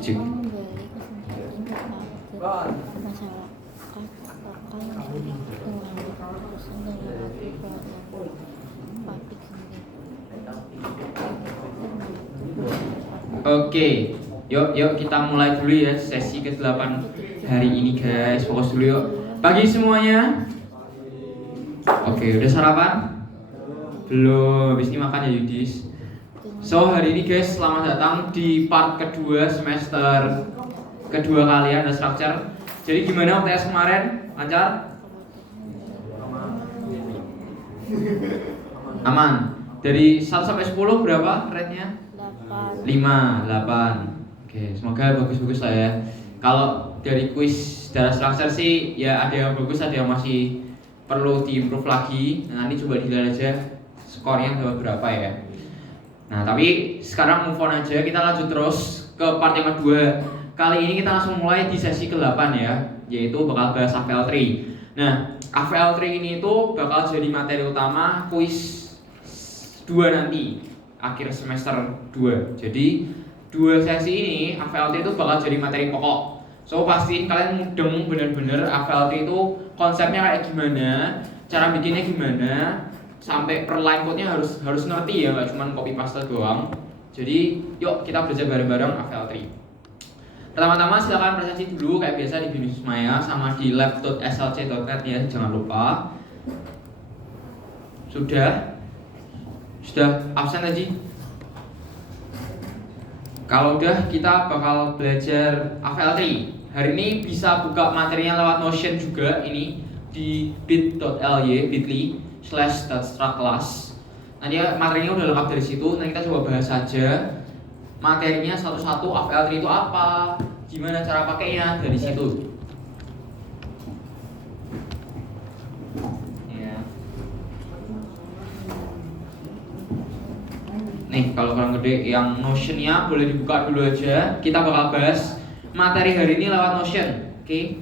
Cik. Oke, yuk kita mulai dulu ya sesi ke-8 hari ini guys. Fokus dulu yuk. Pagi semuanya. Oke, udah sarapan? Belum, habis ini makan ya Yudis. So hari ini guys, selamat datang di part kedua semester kedua kalian ada structure. Jadi gimana UTS kemarin? Lancar? Aman. Dari 1 sampai 10 berapa rate-nya? 5, 8. Oke, semoga bagus-bagus lah ya. Kalau dari quiz data structure sih ya ada yang bagus, ada yang masih perlu diimprove lagi. Nah, nanti coba dilihat aja skornya dapat berapa ya. Nah, tapi sekarang move on aja, kita lanjut terus ke part yang kedua. Kali ini kita langsung mulai di sesi ke-8 ya, yaitu bakal bahas AVL3. Nah, AVL3 ini itu bakal jadi materi utama quiz 2 nanti, akhir semester 2. Jadi, 2 sesi ini AVL3 itu bakal jadi materi pokok. So, pastiin kalian mudeng bener-bener AVL3 itu konsepnya kayak gimana, cara bikinnya gimana, sampai per line code-nya harus ngerti ya, nggak cuma copy paste doang. Jadi yuk kita belajar bareng-bareng AVL3. Pertama-tama silakan presentasi dulu kayak biasa di Binus Maya sama di lab.slc.net ya, jangan lupa. Sudah absen tadi? Kalau udah kita bakal belajar AVL3. Hari ini bisa buka materinya lewat Notion juga, ini di bit.ly/struct-class. Nanti materinya udah lengkap dari situ. Nanti kita coba bahas saja materinya satu-satu. AVL3 itu apa, gimana cara pakainya dari situ. Ya. Nih kalau kurang gede yang Notionnya boleh dibuka dulu aja. Kita bakal bahas materi hari ini lewat Notion. Oke.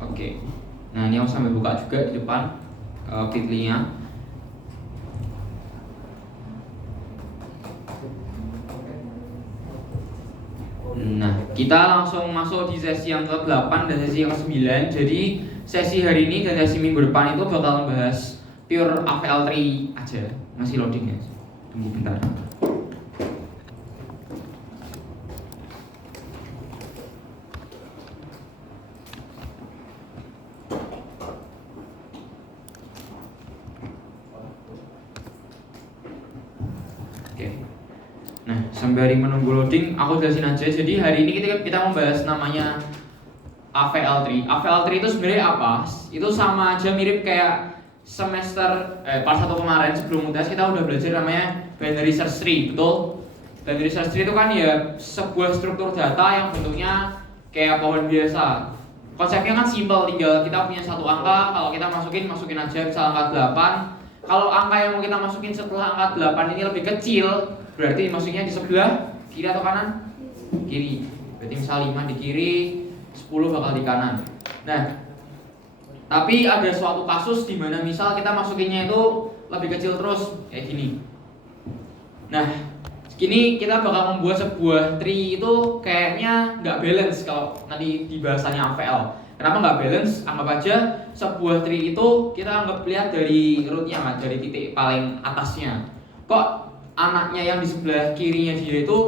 Oke. Nah, ini aku sampai buka juga di depan bit.ly-nya. Nah, kita langsung masuk di sesi yang ke-8 dan sesi yang ke-9. Jadi, sesi hari ini dan sesi minggu depan itu bakal membahas pure AVL3 aja. Masih loading ya. Tunggu bentar. Sembari menunggu loading, aku jelasin aja. Jadi hari ini kita membahas namanya AVL3. AVL3 itu sebenarnya apa? Itu sama aja mirip kayak semester part 1 kemarin sebelum UTS kita udah belajar namanya binary search tree, betul? Binary search tree itu kan ya sebuah struktur data yang bentuknya kayak pohon biasa. Konsepnya kan simpel, tinggal kita punya satu angka, kalau kita masukin aja misal angka 8. Kalau angka yang mau kita masukin setelah angka 8 ini lebih kecil, berarti masuknya di sebelah kiri atau kanan? Kiri. Berarti misal 5 di kiri, 10 bakal di kanan. Nah, tapi ada suatu kasus di mana misal kita masukinnya itu lebih kecil terus, kayak gini. Nah, gini kita bakal membuat sebuah tree itu kayaknya nggak balance kalau nanti di bahasanya AVL. Kenapa nggak balance? Anggap aja sebuah tree itu kita anggap lihat dari rootnya kan, dari titik paling atasnya. Kok anaknya yang di sebelah kirinya dia itu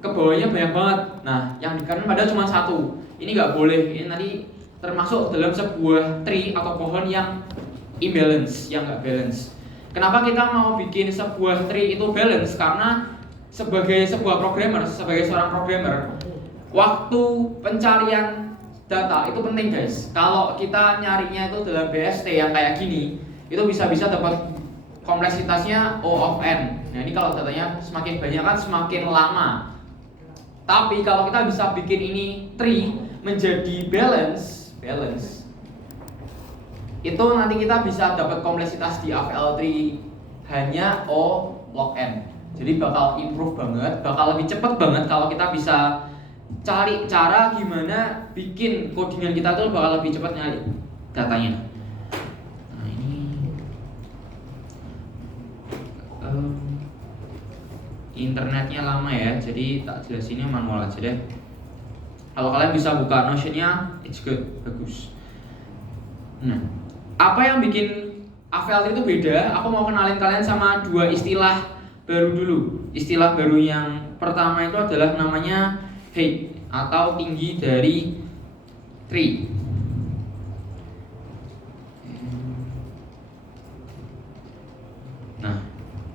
ke bawahnya banyak banget. Nah, yang di kanan padahal cuma satu. Ini nggak boleh. Ini nanti termasuk dalam sebuah tree atau pohon yang imbalance, yang nggak balance. Kenapa kita mau bikin sebuah tree itu balance? Karena sebagai seorang programmer, waktu pencarian data itu penting guys. Kalau kita nyarinya itu dalam BST yang kayak gini, itu bisa-bisa dapat kompleksitasnya O of n. Nah ini kalau datanya semakin banyak kan semakin lama. Tapi kalau kita bisa bikin ini tree menjadi balance, itu nanti kita bisa dapat kompleksitas di AVL tree hanya O log n. Jadi bakal improve banget, bakal lebih cepat banget kalau kita bisa cari cara gimana bikin codingan kita tuh bakal lebih cepat nyari datanya. Nah ini internetnya lama ya, jadi tak jelasinnya manual aja deh. Kalau kalian bisa buka Notion-nya, it's good, bagus. Nah, apa yang bikin AVL itu beda? Aku mau kenalin kalian sama dua istilah baru dulu. Istilah baru yang pertama itu adalah namanya height atau tinggi dari tree. Nah,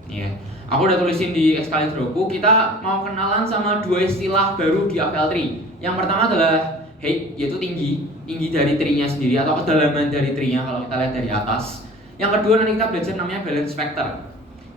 ini ya. Aku udah tulisin di Excaliburku. Kita mau kenalan sama dua istilah baru di AVL tree. Yang pertama adalah height, yaitu tinggi dari tree-nya sendiri atau kedalaman dari tree-nya kalau kita lihat dari atas. Yang kedua nanti kita belajar namanya balance factor.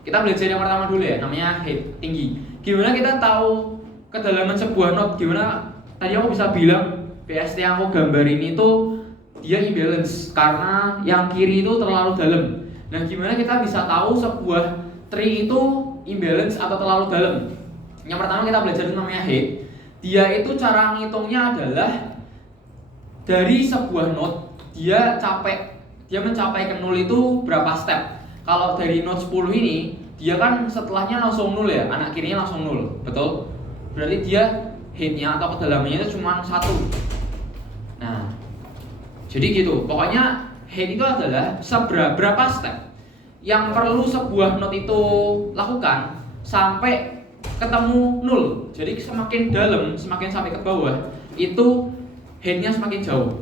Kita belajar yang pertama dulu ya, namanya height, tinggi. Gimana kita tahu kedalaman sebuah node? Gimana tadi aku bisa bilang BST yang aku gambar ini tuh dia imbalance karena yang kiri itu terlalu dalam. Nah, gimana kita bisa tahu sebuah tree itu imbalance atau terlalu dalam? Yang pertama kita belajar itu namanya height. Dia itu cara ngitungnya adalah dari sebuah node dia mencapai ke nol itu berapa step. Kalau dari node 10 ini, dia kan setelahnya langsung 0 ya, anak kirinya langsung 0, betul? Berarti dia headnya atau kedalamannya itu cuma 1. Nah, jadi gitu, pokoknya head itu adalah berapa step yang perlu sebuah node itu lakukan sampai ketemu 0. Jadi semakin dalam, semakin sampai ke bawah, itu headnya semakin jauh.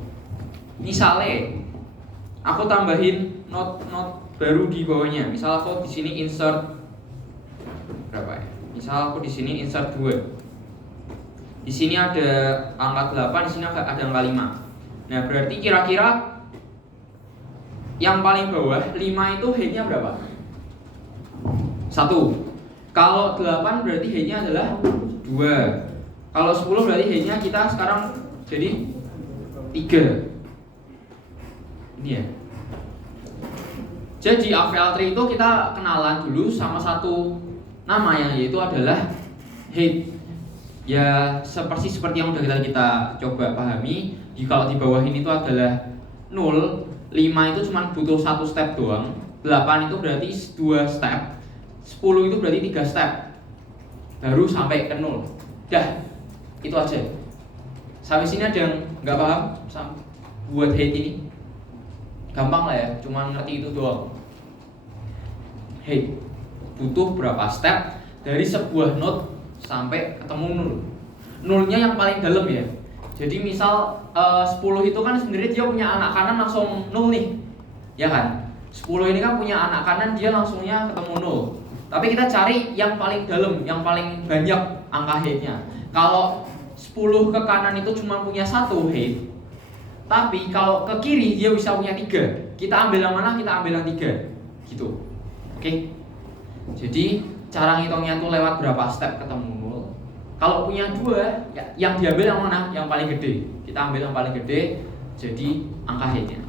Misalnya, aku tambahin node baru di bawahnya. Misal aku di sini insert berapa ya? Misal aku di sini insert 2. Di sini ada angka 8, di sini ada angka 5. Nah, berarti kira-kira yang paling bawah 5 itu headnya berapa? 1. Kalau 8 berarti headnya adalah 2. Kalau 10 berarti headnya kita sekarang jadi 3. Ini ya. Jadi AVL tree itu kita kenalan dulu sama satu nama yang yaitu adalah head. Ya seperti yang udah kita coba pahami. Kalau di bawah ini itu adalah 0, 5 itu cuma butuh 1 step doang, 8 itu berarti 2 step, 10 itu berarti 3 step, baru sampai ke 0. Dah, itu aja. Sampai sini ada yang nggak paham buat head ini? Gampang lah ya, cuma ngerti itu doang. Head butuh berapa step dari sebuah node sampai ketemu 0. 0-nya yang paling dalam ya. Jadi misal 10 itu kan sebenarnya dia punya anak kanan langsung 0 nih. Ya kan? 10 ini kan punya anak kanan dia langsungnya ketemu 0. Tapi kita cari yang paling dalam, yang paling banyak angka headnya. Kalau 10 ke kanan itu cuma punya 1 head. Tapi kalau ke kiri dia bisa punya 3. Kita ambil yang mana? Kita ambil yang 3. Gitu. Oke. Jadi cara ngitungnya tuh lewat berapa step ketemu 0. Kalau punya 2, ya, yang diambil yang mana? Yang paling gede. Kita ambil yang paling gede, jadi angka headnya.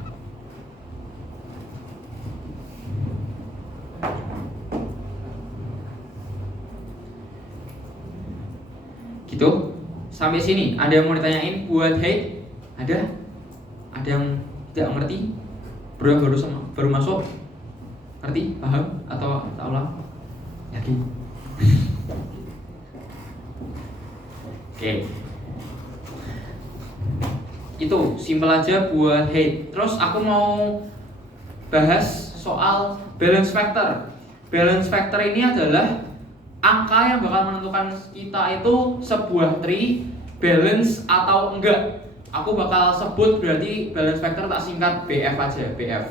Gitu. Sampai sini ada yang mau ditanyain buat head? Ada yang tidak mengerti? Baru masuk? Ngerti? Paham? Atau tak ulang? Yakin? Oke. Itu simpel aja buat head. Terus aku mau bahas soal balance factor. Balance factor ini adalah angka yang bakal menentukan kita itu sebuah tree balance atau enggak. Aku bakal sebut berarti balance factor tak singkat BF aja, BF.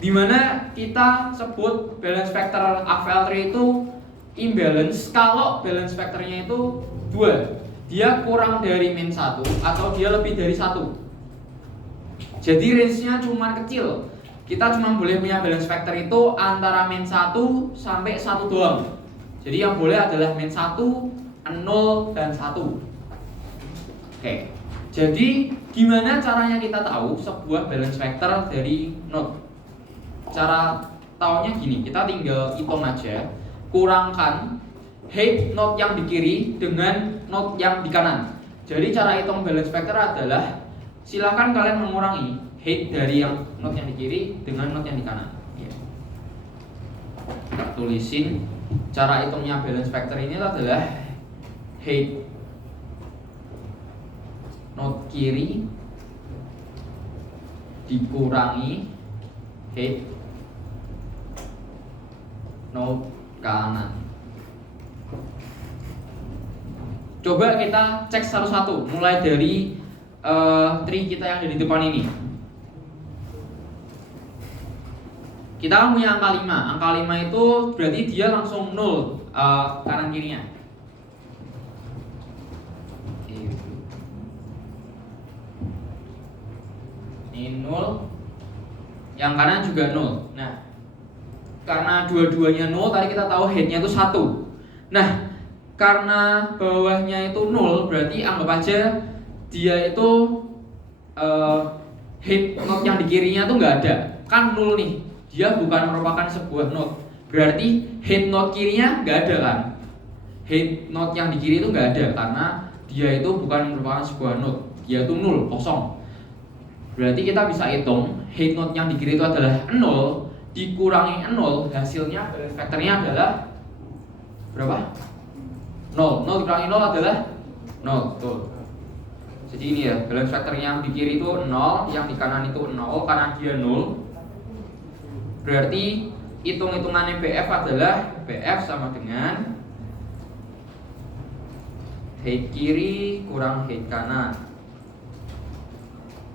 Dimana kita sebut balance factor AVL tree itu imbalance kalau balance factornya itu 2. Dia kurang dari min 1 atau dia lebih dari 1. Jadi range-nya cuma kecil. Kita cuma boleh punya balance factor itu antara min 1 sampai 1 doang. Jadi yang boleh adalah min 1, 0, dan 1. Oke. Jadi gimana caranya kita tahu sebuah balance factor dari node? Cara taunya gini, kita tinggal hitung aja. Kurangkan head node yang di kiri dengan node yang di kanan. Jadi cara hitung balance factor adalah silakan kalian mengurangi head dari yang node yang di kiri dengan node yang di kanan. Kita tulisin cara hitungnya balance factor ini adalah head node kiri dikurangi head node kanan. Coba kita cek satu-satu, mulai dari tree kita yang ada di depan ini. Kita punya angka 5. Angka 5 itu berarti dia langsung 0 kanan kirinya. Ini 0. Yang kanan juga 0. Nah, karena dua-duanya 0, tadi kita tahu headnya itu 1. Nah, karena bawahnya itu 0, berarti anggap aja dia itu head node yang di kirinya tuh nggak ada. Kan 0 nih. Dia bukan merupakan sebuah node. Berarti head node kirinya nggak ada kan? Head node yang di kiri itu nggak ada karena dia itu bukan merupakan sebuah node. Dia itu 0, kosong. Berarti kita bisa hitung head node yang di kiri itu adalah 0 dikurangi 0, hasilnya balance factornya adalah berapa? 0. 0 dikurangi 0 adalah 0. Betul. Jadi ini ya, balance factor yang di kiri itu 0, yang di kanan itu 0 karena dia 0. Berarti hitung-hitungannya BF adalah BF sama dengan head kiri kurang head kanan.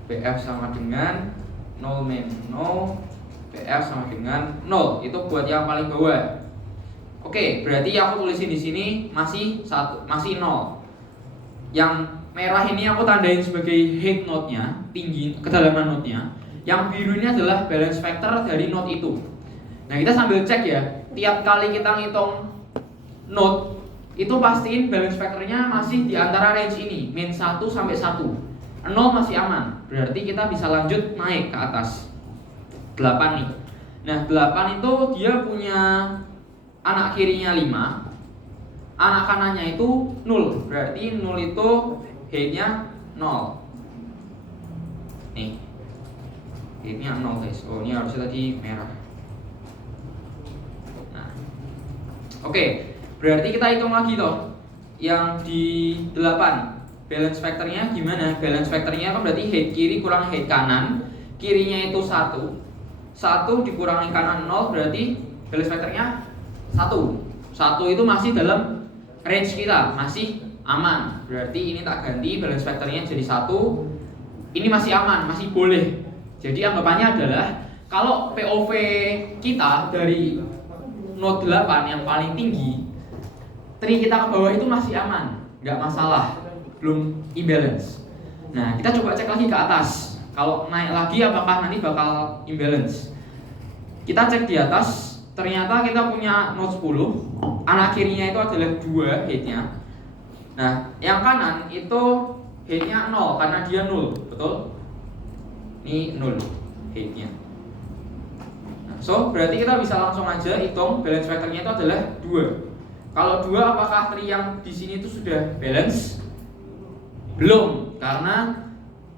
BF sama dengan 0 min 0, BF sama dengan 0. Itu buat yang paling bawah. Oke, berarti aku tulisin di sini masih 0. Yang merah ini aku tandain sebagai head node-nya, tinggi kedalaman node-nya. Yang biru ini adalah balance factor dari node itu. Nah, kita sambil cek ya, tiap kali kita ngitung node itu pastiin balance factornya masih di antara range ini, min 1 sampai 1. 0 masih aman, berarti kita bisa lanjut naik ke atas 8 nih. Nah, 8 itu dia punya anak kirinya 5, anak kanannya itu 0, berarti 0 itu headnya 0. Nih, headnya 0 guys. Oh, ini harusnya tadi merah. Nah, oke, berarti kita hitung lagi toh. Yang di 8 balance factornya gimana? Balance factornya kan berarti head kiri kurang head kanan. Kirinya itu 1. 1 dikurangi kanan 0 berarti balance factornya 1. 1 itu masih dalam range kita, masih aman. Berarti ini tak ganti balance factornya jadi 1. Ini masih aman, masih boleh. Jadi anggapannya adalah kalau POV kita dari node 8 yang paling tinggi, tree kita ke bawah itu masih aman, nggak masalah, belum imbalance. Nah, kita coba cek lagi ke atas. Kalau naik lagi apakah nanti bakal imbalance? Kita cek di atas, ternyata kita punya node 10. Anak kirinya itu adalah 2 headnya. Nah, yang kanan itu headnya 0 karena dia 0, betul? ini 0 headnya. Nah, so berarti kita bisa langsung aja hitung balance vectornya itu adalah 2. Kalau 2, apakah tree yang di sini itu sudah balance? Belum, karena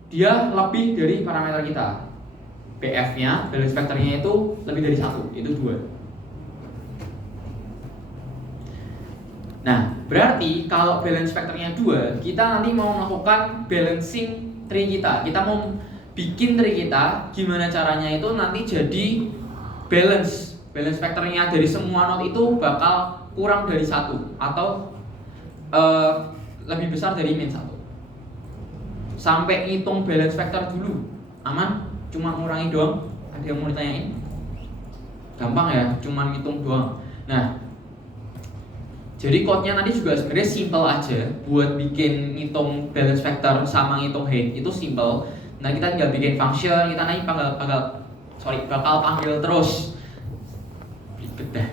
dia lebih dari parameter kita. BF-nya, balance vectornya itu lebih dari 1, itu 2. Nah, berarti kalau balance vectornya 2, kita nanti mau melakukan balancing tree kita. Kita mau bikin tree kita, gimana caranya itu nanti jadi balance. Balance vectornya dari semua node itu bakal kurang dari 1 atau lebih besar dari min 1. Sampai ngitung balance vector dulu. Aman? Cuma ngurangi doang. Ada yang mau ditanyain? Gampang ya, cuma ngitung doang. Nah, jadi code-nya nanti juga sebenarnya simple aja. Buat bikin ngitung balance vector sama ngitung height itu simple. Nah, kita tinggal bikin function, kita nanti bakal panggil terus. Bedah.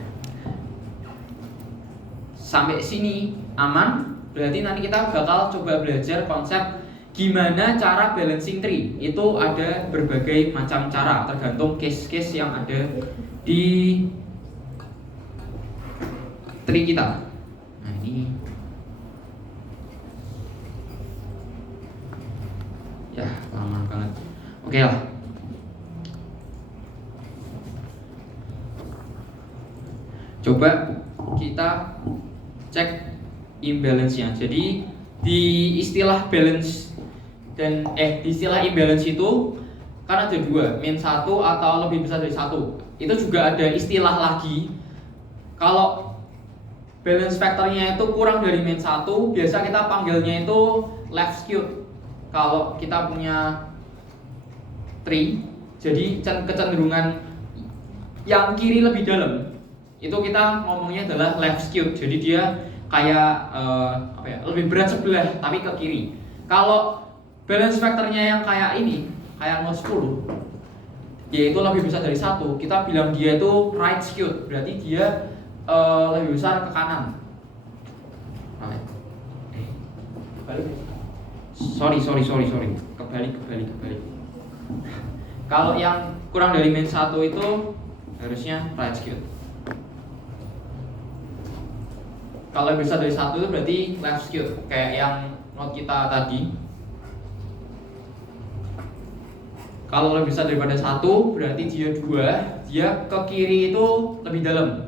Sampai sini aman. Berarti nanti kita bakal coba belajar konsep gimana cara balancing tree. Itu ada berbagai macam cara, tergantung case-case yang ada di tree kita. Nah, ini ya lama banget. Oke lah. Coba kita cek imbalance-nya. Jadi di istilah balance dan di istilah imbalance itu kan ada 2, min 1 atau lebih besar dari 1. Itu juga ada istilah lagi. Kalau balance vectornya itu kurang dari min 1, biasa kita panggilnya itu left skewed. Kalau kita punya tree, jadi kecenderungan yang kiri lebih dalam, itu kita ngomongnya adalah left skewed. Jadi dia kayak lebih berat sebelah tapi ke kiri. Kalau balance vectornya yang kayak ini, kayak node 10, yaitu lebih besar dari 1, kita bilang dia itu right skewed. Berarti dia lebih besar ke kanan. Right. Sorry. Kebalik. Kalau yang kurang dari min 1 itu harusnya right skewed. Kalau lebih besar dari 1 itu berarti left skewed. Kayak yang node kita tadi. Kalau lebih besar daripada 1 berarti dia 2, dia ke kiri itu lebih dalam.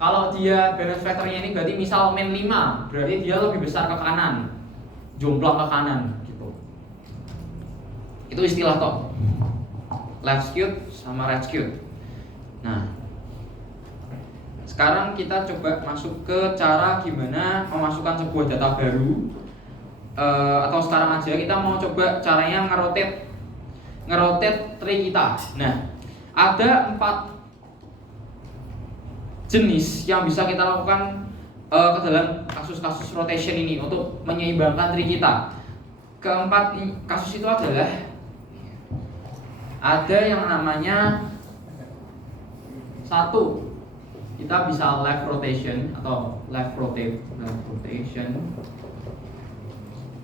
Kalau dia balance vectornya ini berarti misal min 5, berarti dia lebih besar ke kanan, jomplang ke kanan gitu. Itu istilah toh, left skewed sama right skewed. Nah, sekarang kita coba masuk ke cara gimana memasukkan sebuah data baru. Atau sekarang aja kita mau coba caranya ngerotate tree kita. Nah, ada 4 jenis yang bisa kita lakukan ke dalam kasus-kasus rotation ini untuk menyeimbangkan tree kita. Keempat kasus itu adalah ada yang namanya 1, kita bisa left rotation atau left rotation.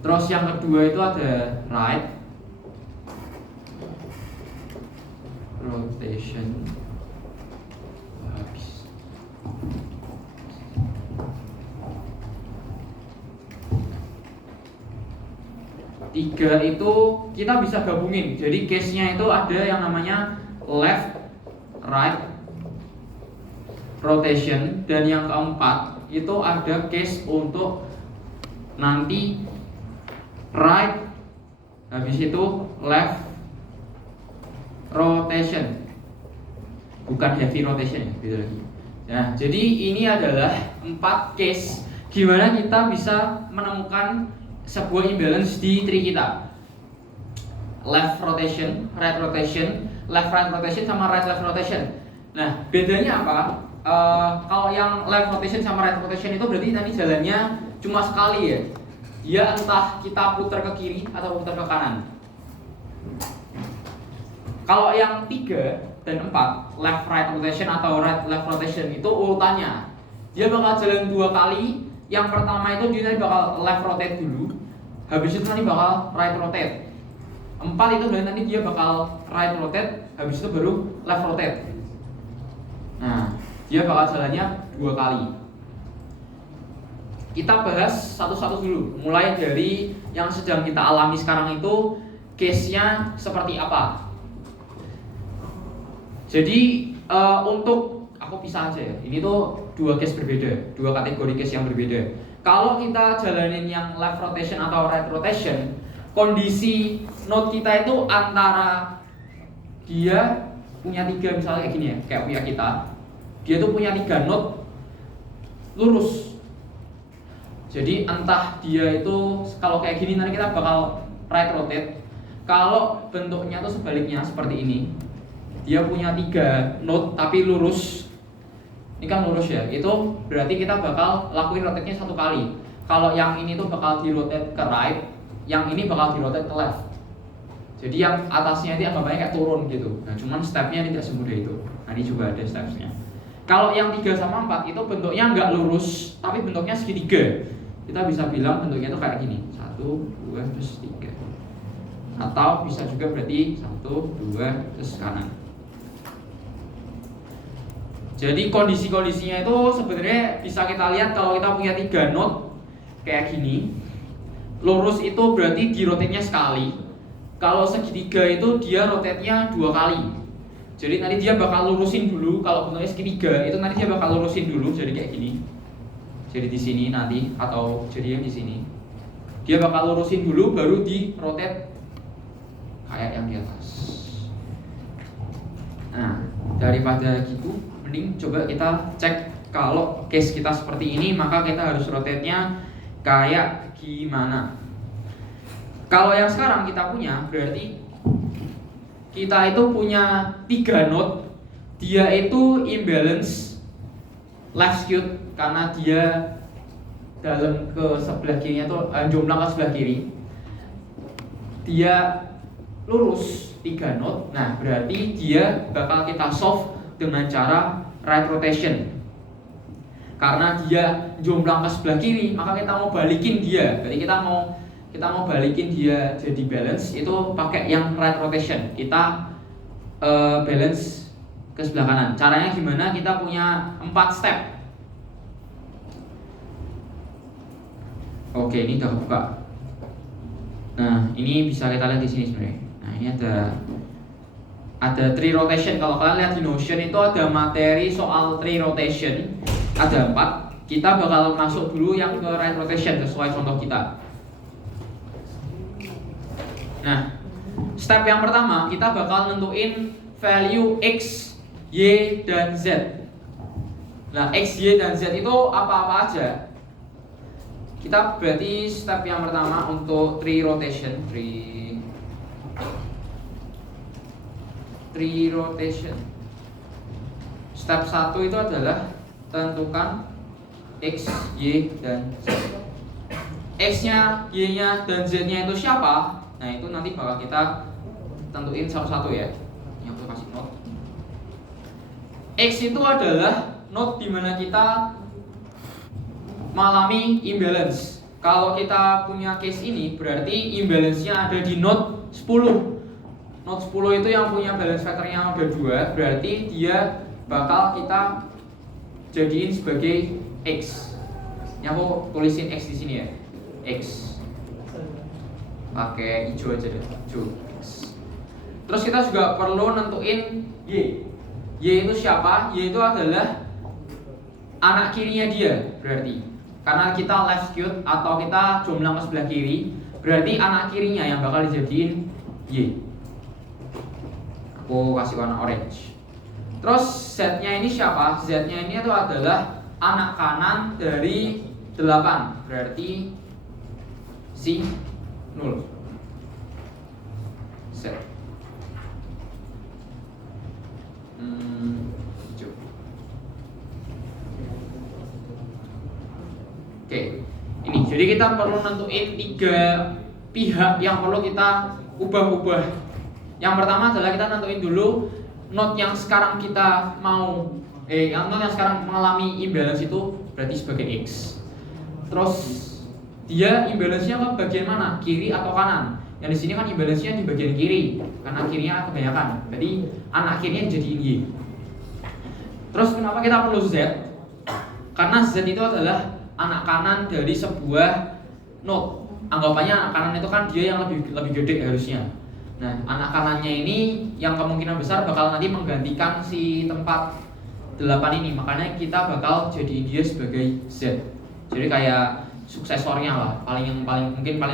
Terus yang kedua itu ada right rotation. Tiga itu kita bisa gabungin. Jadi case-nya itu ada yang namanya left right rotation, dan yang keempat itu ada case untuk nanti right habis itu left rotation, bukan heavy rotation gitu lagi. Nah, jadi ini adalah 4 case gimana kita bisa menemukan sebuah imbalance di tree kita. Left rotation, right rotation, left right rotation sama right left rotation. Nah, bedanya apa? Kalau yang left rotation sama right rotation itu berarti nanti jalannya cuma sekali ya. Dia entah kita putar ke kiri atau putar ke kanan. Kalau yang 3 dan 4, left right rotation atau right left rotation, itu urutannya. Dia bakal jalan 2 kali. Yang pertama itu dia bakal left rotate dulu, habis itu nanti bakal right rotate. 4 itu berarti nanti dia bakal right rotate, habis itu baru left rotate. Nah, dia bakal jalannya 2 kali. Kita bahas satu-satu dulu. Mulai dari yang sedang kita alami sekarang itu case-nya seperti apa. Jadi untuk aku pisah aja ya. Ini tuh 2 case berbeda, 2 kategori case yang berbeda. Kalau kita jalanin yang left rotation atau right rotation, kondisi node kita itu antara dia punya 3, misalnya kayak gini ya, kayak punya kita. Dia tuh punya 3 node lurus. Jadi entah dia itu kalau kayak gini nanti kita bakal right rotate. Kalau bentuknya tuh sebaliknya seperti ini, dia punya 3 node tapi lurus. Ini kan lurus ya, itu berarti kita bakal lakuin rotate-nya 1 kali. Kalau yang ini tuh bakal di rotate ke right, yang ini bakal di rotate ke left. Jadi yang atasnya itu anggapannya kayak turun gitu. Nah cuman stepnya tidak semudah itu. Nah ini juga ada stepnya. Kalau yang 3 sama 4 itu bentuknya nggak lurus, tapi bentuknya segitiga. Kita bisa bilang bentuknya itu kayak gini, 1, 2, terus 3. Atau bisa juga berarti 1, 2, terus kanan. Jadi kondisi-kondisinya itu sebenarnya bisa kita lihat kalau kita punya 3 node kayak gini. Lurus itu berarti di rotate-nya sekali. Kalau segitiga itu dia rotate-nya 2 kali. Jadi nanti dia bakal lurusin dulu. Kalau bentuknya segitiga itu nanti dia bakal lurusin dulu jadi kayak gini. Jadi di sini nanti atau jadi yang di sini. Dia bakal lurusin dulu baru di rotate kayak yang di atas. Nah, daripada gitu mending coba kita cek kalau case kita seperti ini maka kita harus rotate-nya kayak gimana. Kalau yang sekarang kita punya berarti kita itu punya 3 node. Dia itu imbalance left skewed karena dia dalam ke sebelah kirinya tuh jomplang ke sebelah kiri. Dia lurus 3 node. Nah, berarti dia bakal kita solve dengan cara right rotation. Karena dia jomplang ke sebelah kiri, maka kita mau balikin dia. Berarti kita mau balikin dia jadi balance itu pakai yang right rotation. Kita balance ke sebelah kanan. Caranya gimana? Kita punya 4 step. Oke, ini udah kebuka. Nah, ini bisa kita lihat di sini sebenarnya. Nah, ini ada 3 rotation. Kalau kalian lihat di Notion itu ada materi soal 3 rotation. Ada 4. Kita bakal masuk dulu yang ke right rotation sesuai contoh kita. Nah, step yang pertama kita bakal nentuin value X, Y, dan Z. Nah, X, Y, dan Z itu apa-apa aja. Kita berarti step yang pertama untuk 3 rotation. Step 1 itu adalah tentukan X, Y, dan Z. X-nya, Y-nya, dan Z-nya itu siapa? Nah itu nanti bakal kita tentuin satu-satu ya. Yang aku kasih note. X itu adalah node di mana kita mengalami imbalance. Kalau kita punya case ini berarti imbalance-nya ada di node 10. Node 10 itu yang punya balance factor-nya ada 2, berarti dia bakal kita jadiin sebagai X. Yang aku tulisin X di sini ya. X. Pakai hijau aja deh, hijau. Terus kita juga perlu nentuin Y. Y itu siapa? Y itu adalah anak kirinya dia, berarti. Karena kita left skewed atau kita jomplang ke sebelah kiri, berarti anak kirinya yang bakal dijadiin Y. Aku kasih warna orange. Terus Z-nya ini siapa? Z-nya ini itu adalah anak kanan dari 8, berarti si 0. Z. Hijau. Oke, ini jadi kita perlu nentuin 3 pihak yang perlu kita ubah-ubah. Yang pertama adalah kita nentuin dulu node yang sekarang kita mau node yang sekarang mengalami imbalance itu berarti sebagai X. Terus dia imbalance-nya ke bagian mana? Kiri atau kanan? Yang di sini kan imbalance-nya di bagian kiri, karena kirinya kebanyakan. Jadi anak kirinya dijadiin Y. Terus kenapa kita perlu Z? Karena Z itu adalah anak kanan dari sebuah node. Anggapannya anak kanan itu kan dia yang lebih gede harusnya. Nah, anak kanannya ini yang kemungkinan besar bakal nanti menggantikan si tempat 8 ini. Makanya kita bakal jadiin dia sebagai Z. Jadi kayak suksesornya lah, paling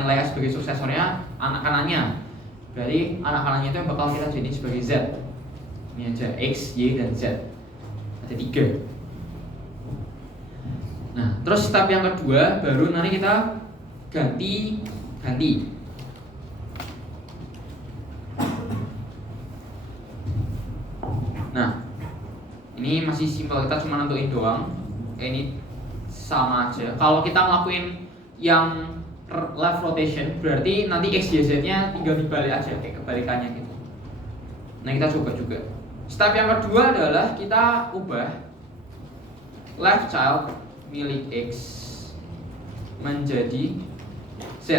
layak sebagai suksesornya anak kanannya. Berarti anak kanannya itu yang bakal kita jadiin sebagai Z. Ini aja X, Y, dan Z. Ada 3. Nah, terus step yang kedua baru nanti kita ganti. Nah, ini masih simpel, kita cuma nentuin doang. Ini sama aja. Kalau kita ngelakuin yang left rotation, berarti nanti X, Y, Z-nya tinggal dibalik aja, kayak kebalikannya gitu. Nah, kita coba juga. Step yang kedua adalah kita ubah left child milik X menjadi Z.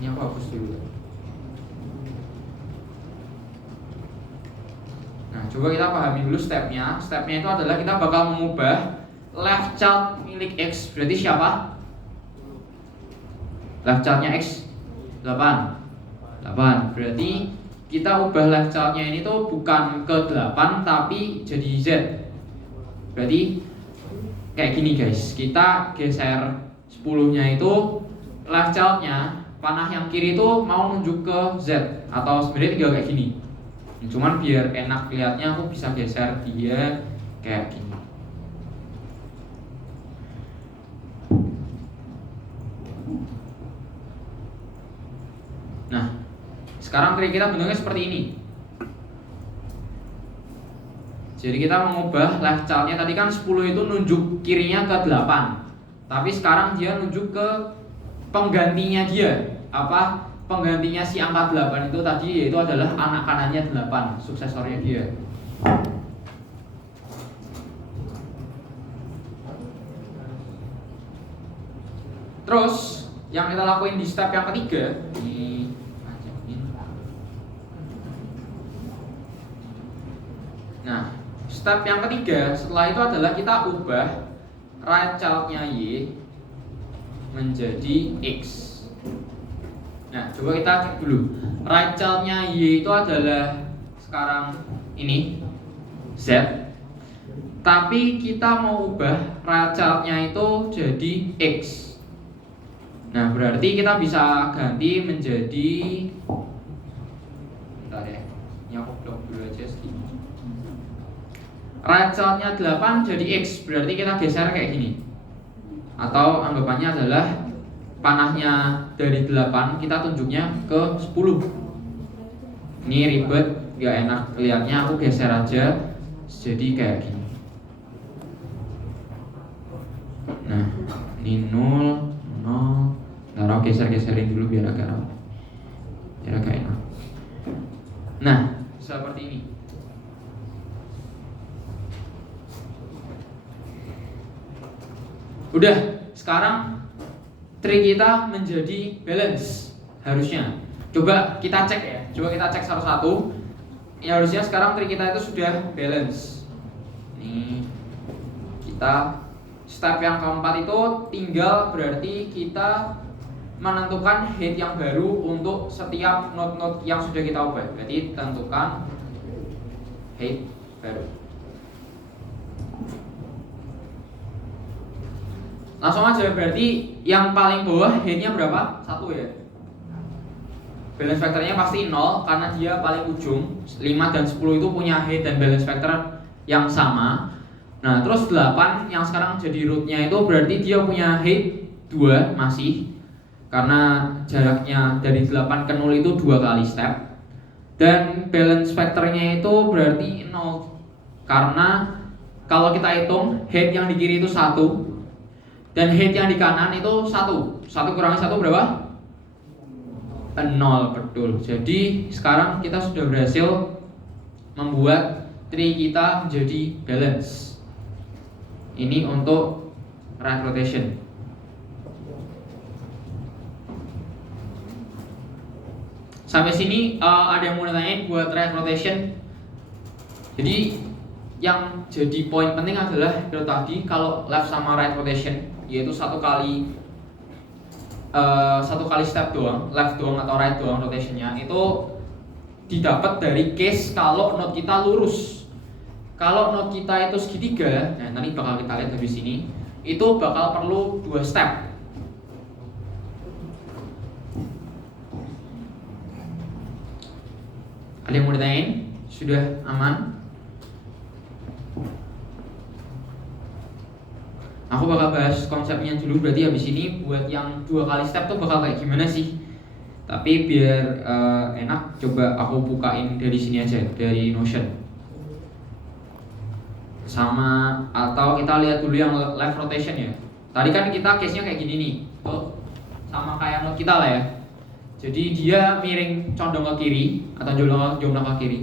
Ini aku hapus dulu. Nah, coba kita pahami dulu stepnya. Stepnya itu adalah kita bakal mengubah left child milik X. Berarti siapa? Left childnya X 8. Berarti kita ubah left childnya ini tuh bukan ke 8 tapi jadi Z. Berarti kayak gini guys, kita geser 10-nya itu left child-nya, panah yang kiri itu mau nunjuk ke Z, atau sebenarnya tinggal kayak gini. Cuman biar enak lihatnya aku bisa geser dia kayak gini. Nah, sekarang trik kita bentuknya seperti ini. Jadi kita mengubah left child-nya, tadi kan 10 itu nunjuk kirinya ke 8. Tapi sekarang dia nunjuk ke penggantinya dia. Apa? Penggantinya si angka 8 itu tadi, yaitu adalah anak kanannya 8, suksesornya dia. Terus yang kita lakuin di step yang ketiga, ini nah, step yang ketiga setelah itu adalah kita ubah right child-nya Y menjadi X. Nah, coba kita cek dulu. Right child-nya Y itu adalah sekarang ini Z. Tapi kita mau ubah right child-nya itu jadi X. Nah, berarti kita bisa ganti menjadi, bentar ya, ini aku blok dulu aja sedikit. Right child-nya 8 jadi X, berarti kita geser kayak gini. Atau anggapannya adalah panahnya dari 8 kita tunjuknya ke 10. Ini ribet, gak enak lihatnya, aku geser aja jadi kayak gini. Nah, ini 0, 0. Ntar aku geser-geserin dulu biar agak enak. Nah, seperti ini. Udah, sekarang trik kita menjadi balance harusnya. Coba kita cek ya. Coba kita cek satu-satu. Ya, harusnya sekarang trik kita itu sudah balance. Nih, kita step yang keempat itu tinggal berarti kita menentukan head yang baru untuk setiap node-node yang sudah kita ubah. Berarti tentukan head baru. Langsung aja, berarti yang paling bawah headnya berapa? 1 ya. Balance factornya pasti 0 karena dia paling ujung. 5 dan 10 itu punya head dan balance factor yang sama. Nah, terus 8 yang sekarang jadi rootnya itu berarti dia punya head 2 masih, karena jaraknya dari 8 ke 0 itu 2 kali step. Dan balance factornya itu berarti 0, karena kalau kita hitung head yang di kiri itu 1 dan head yang di kanan itu 1. 1 kurangi 1 berapa? 0, betul. Jadi sekarang kita sudah berhasil membuat tree kita menjadi balance. Ini untuk right rotation. Sampai sini ada yang mau nanyain buat right rotation. Jadi yang jadi poin penting adalah itu tadi, kalau left sama right rotation yaitu satu kali step doang, left doang atau right doang rotationnya, itu didapat dari case kalau note kita lurus. Kalau note kita itu segitiga, nah nanti bakal kita lihat dari sini, itu bakal perlu 2 step. Ada yang mau ditanyain? Sudah aman? Aku bakal bahas konsepnya dulu, berarti habis ini buat yang 2 kali step tuh bakal kayak gimana sih? Tapi biar enak, coba aku bukain dari sini aja, dari Notion. Sama, atau kita lihat dulu yang left rotation ya. Tadi kan kita case-nya kayak gini nih, tuh sama kayak note kita lah ya. Jadi dia miring condong ke kiri atau jomplang ke kiri.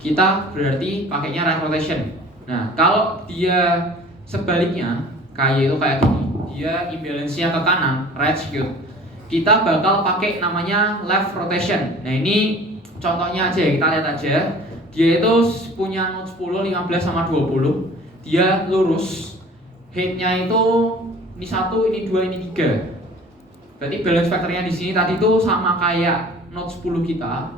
Kita berarti pakainya right rotation. Nah, kalau dia sebaliknya, kayak itu kayak gini, dia imbalance-nya ke kanan, right skewed, kita bakal pakai namanya left rotation. Nah, ini contohnya aja, kita lihat aja. Dia itu punya note 10, 15 sama 20. Dia lurus. Head-nya itu ini 1, ini 2, ini 3. Berarti balance factor-nya di sini tadi itu sama kayak note 10 kita.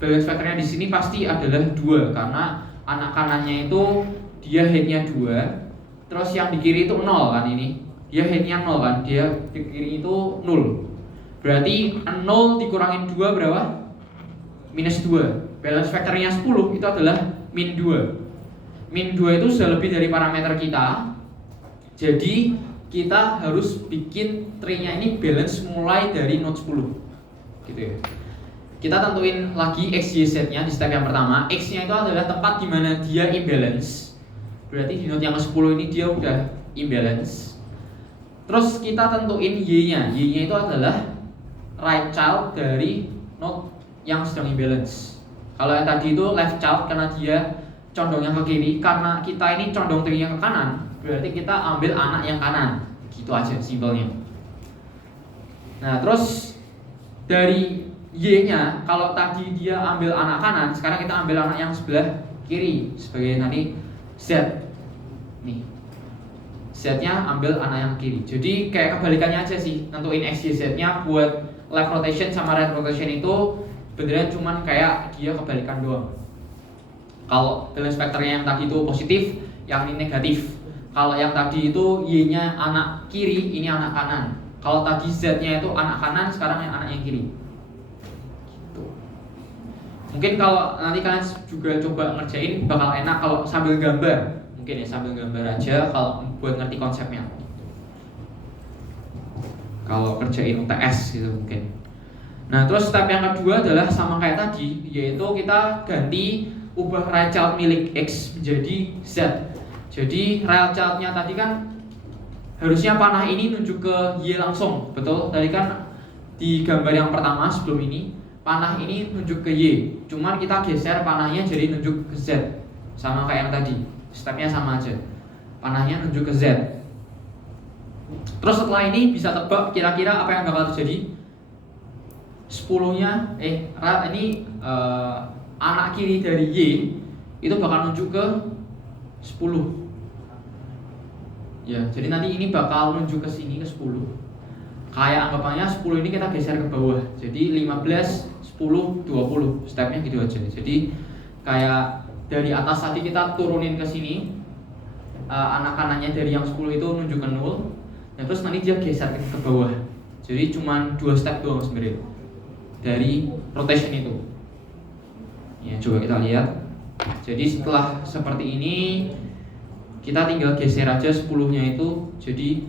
Balance factor-nya di sini pasti adalah 2 karena anak kanannya itu dia head-nya 2. Terus yang di kiri itu 0 kan ini. Dia head-nya 0 kan. Dia di kiri itu 0. Berarti 0 dikurangin 2 berapa? Minus 2. Balance factor-nya 10 itu adalah min 2. Min 2 itu sudah lebih dari parameter kita. Jadi kita harus bikin tree-nya ini balance mulai dari note 10. Gitu ya. Kita tentuin lagi X, Y, Z-nya di step yang pertama. X-nya itu adalah tempat di mana dia imbalance. Berarti di note yang ke-10 ini dia udah imbalance. Terus kita tentuin Y-nya. Y-nya itu adalah right child dari note yang sedang imbalance. Kalau yang tadi itu left child karena dia condongnya ke kiri. Karena kita ini condong tree-nya ke kanan, berarti kita ambil anak yang kanan. Gitu aja simpelnya. Nah, terus dari Y-nya, kalau tadi dia ambil anak kanan, sekarang kita ambil anak yang sebelah kiri sebagai nanti Z. Nih, Z-nya ambil anak yang kiri. Jadi kayak kebalikannya aja sih, nentuin X, Y, Z-nya buat left rotation sama right rotation itu beneran cuman kayak dia kebalikan doang. Kalau balance factor-nya yang tadi itu positif, yang ini negatif. Kalau yang tadi itu Y-nya anak kiri, ini anak kanan. Kalau tadi Z-nya itu anak kanan, sekarang yang anak yang kiri. Gitu. Mungkin kalau nanti kalian juga coba ngerjain bakal enak kalau sambil gambar. Mungkin ya sambil gambar aja kalau buat ngerti konsepnya. Kalau kerjain UTS gitu mungkin. Nah, terus step yang kedua adalah sama kayak tadi, yaitu kita ganti ubah right child milik X menjadi Z. Jadi right child-nya tadi kan harusnya panah ini nunjuk ke Y langsung, betul? Tadi kan di gambar yang pertama sebelum ini panah ini nunjuk ke Y. Cuman kita geser panahnya jadi nunjuk ke Z. Sama kayak yang tadi. Stepnya sama aja. Panahnya nunjuk ke Z. Terus setelah ini bisa tebak kira-kira apa yang bakal terjadi? 10-nya anak kiri dari Y itu bakal nunjuk ke 10. Ya, jadi nanti ini bakal nunjuk ke sini ke 10. Kayak anggapannya 10 ini kita geser ke bawah. Jadi 15, 10, 20. Stepnya gitu aja. Jadi kayak dari atas tadi kita turunin ke sini. Anak kanannya dari yang 10 itu nunjuk ke 0. Dan terus nanti dia geser ke bawah. Jadi cuman 2 step doang sebenarnya dari rotation itu. Ya, coba kita lihat. Jadi setelah seperti ini kita tinggal geser aja 10-nya itu jadi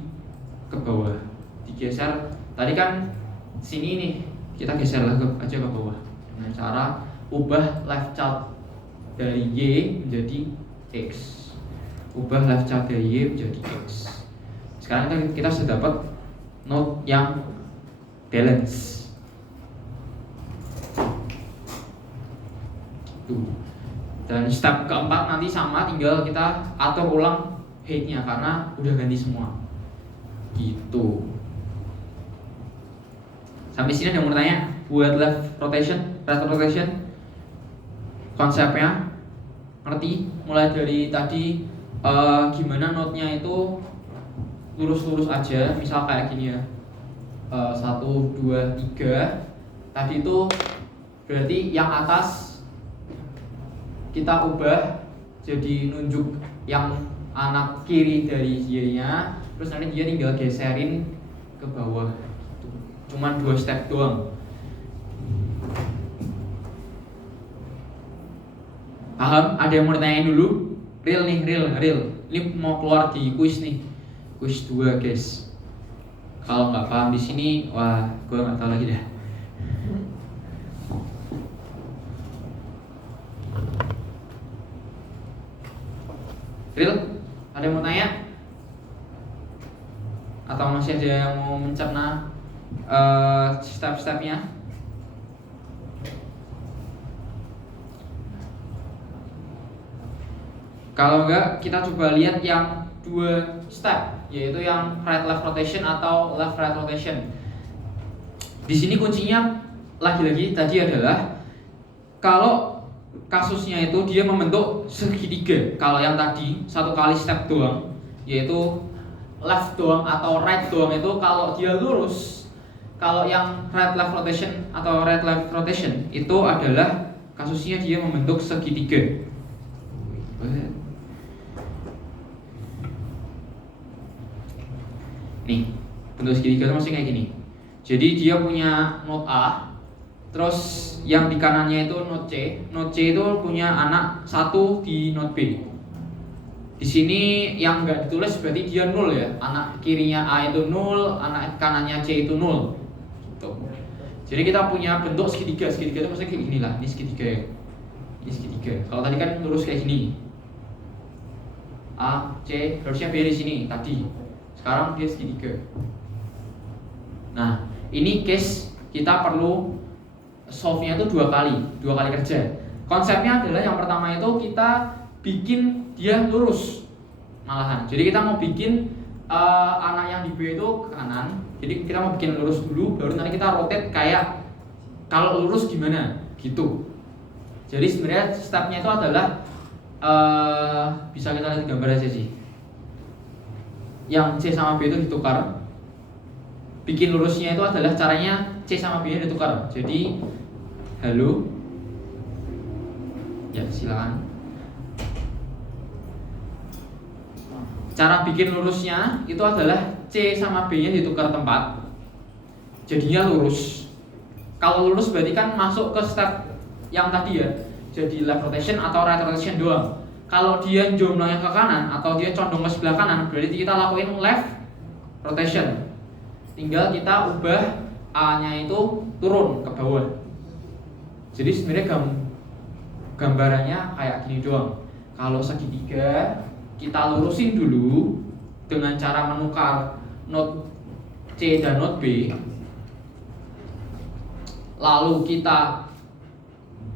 ke bawah. Digeser. Tadi kan sini nih, kita geser lagi aja ke bawah dengan cara ubah left child dari Y menjadi X. Ubah left child dari Y menjadi X. Sekarang kita sudah dapat note yang balance. Tuh. Dan step keempat nanti sama, tinggal kita atur ulang head-nya karena udah ganti semua. Gitu. Sampai sini ada yang mau tanya buat left rotation, right rotation. Konsepnya ngerti? Mulai dari tadi gimana notnya itu lurus-lurus aja, misal kayak gini ya. 1, 2, 3. Tadi itu berarti yang atas kita ubah jadi nunjuk yang anak kiri dari dia-nya, terus nanti dia tinggal geserin ke bawah. Cuman 2 step doang. Paham? Ada yang mau ditanyain dulu? Real nih, real. Ini mau keluar di kuis nih. Kuis 2, guys. Kalau nggak paham di sini, wah, gue nggak tahu lagi dah. Real? Ada yang mau tanya? Atau masih ada yang mau mencerna step-stepnya? Kalau enggak, kita coba lihat yang 2 step, yaitu yang right left rotation atau left right rotation. Di sini kuncinya lagi-lagi tadi adalah kalau kasusnya itu dia membentuk segitiga. Kalau yang tadi 1 kali step doang, yaitu left doang atau right doang itu kalau dia lurus. Kalau yang right left rotation atau right left rotation itu adalah kasusnya dia membentuk segitiga. Nih, bentuk segitiga itu maksudnya kayak gini. Jadi dia punya note A, terus yang di kanannya itu note C. Note C itu punya anak 1 di note B. Di sini yang nggak ditulis berarti dia 0 ya. Anak kirinya A itu 0, anak kanannya C itu 0. Gitu. Jadi kita punya bentuk segitiga. Segitiga itu maksudnya kayak gini lah. Ini segitiga ya. Ini segitiga. Kalau tadi kan lurus kayak gini. A, C, harusnya B di sini tadi. Sekarang dia segitiga. Nah, ini case kita perlu solve-nya itu 2 kali kerja. Konsepnya adalah yang pertama itu kita bikin dia lurus malahan. Jadi kita mau bikin anak yang di B itu ke kanan. Jadi kita mau bikin lurus dulu, baru nanti kita rotate kayak kalau lurus gimana gitu. Jadi sebenarnya stepnya itu adalah bisa kita lihat gambar aja sih. Yang C sama B itu ditukar. Bikin lurusnya itu adalah caranya C sama B nya ditukar. Jadi halo. Ya, silakan. Cara bikin lurusnya itu adalah C sama B nya ditukar tempat. Jadinya lurus. Kalau lurus berarti kan masuk ke step yang tadi ya. Jadi left rotation atau right rotation doang. Kalau dia jomblangnya ke kanan atau dia condong ke sebelah kanan, berarti kita lakuin left rotation. Tinggal kita ubah A-nya itu turun ke bawah. Jadi sebenarnya gambarannya kayak gini doang. Kalau segitiga, kita lurusin dulu dengan cara menukar note C dan note B. Lalu kita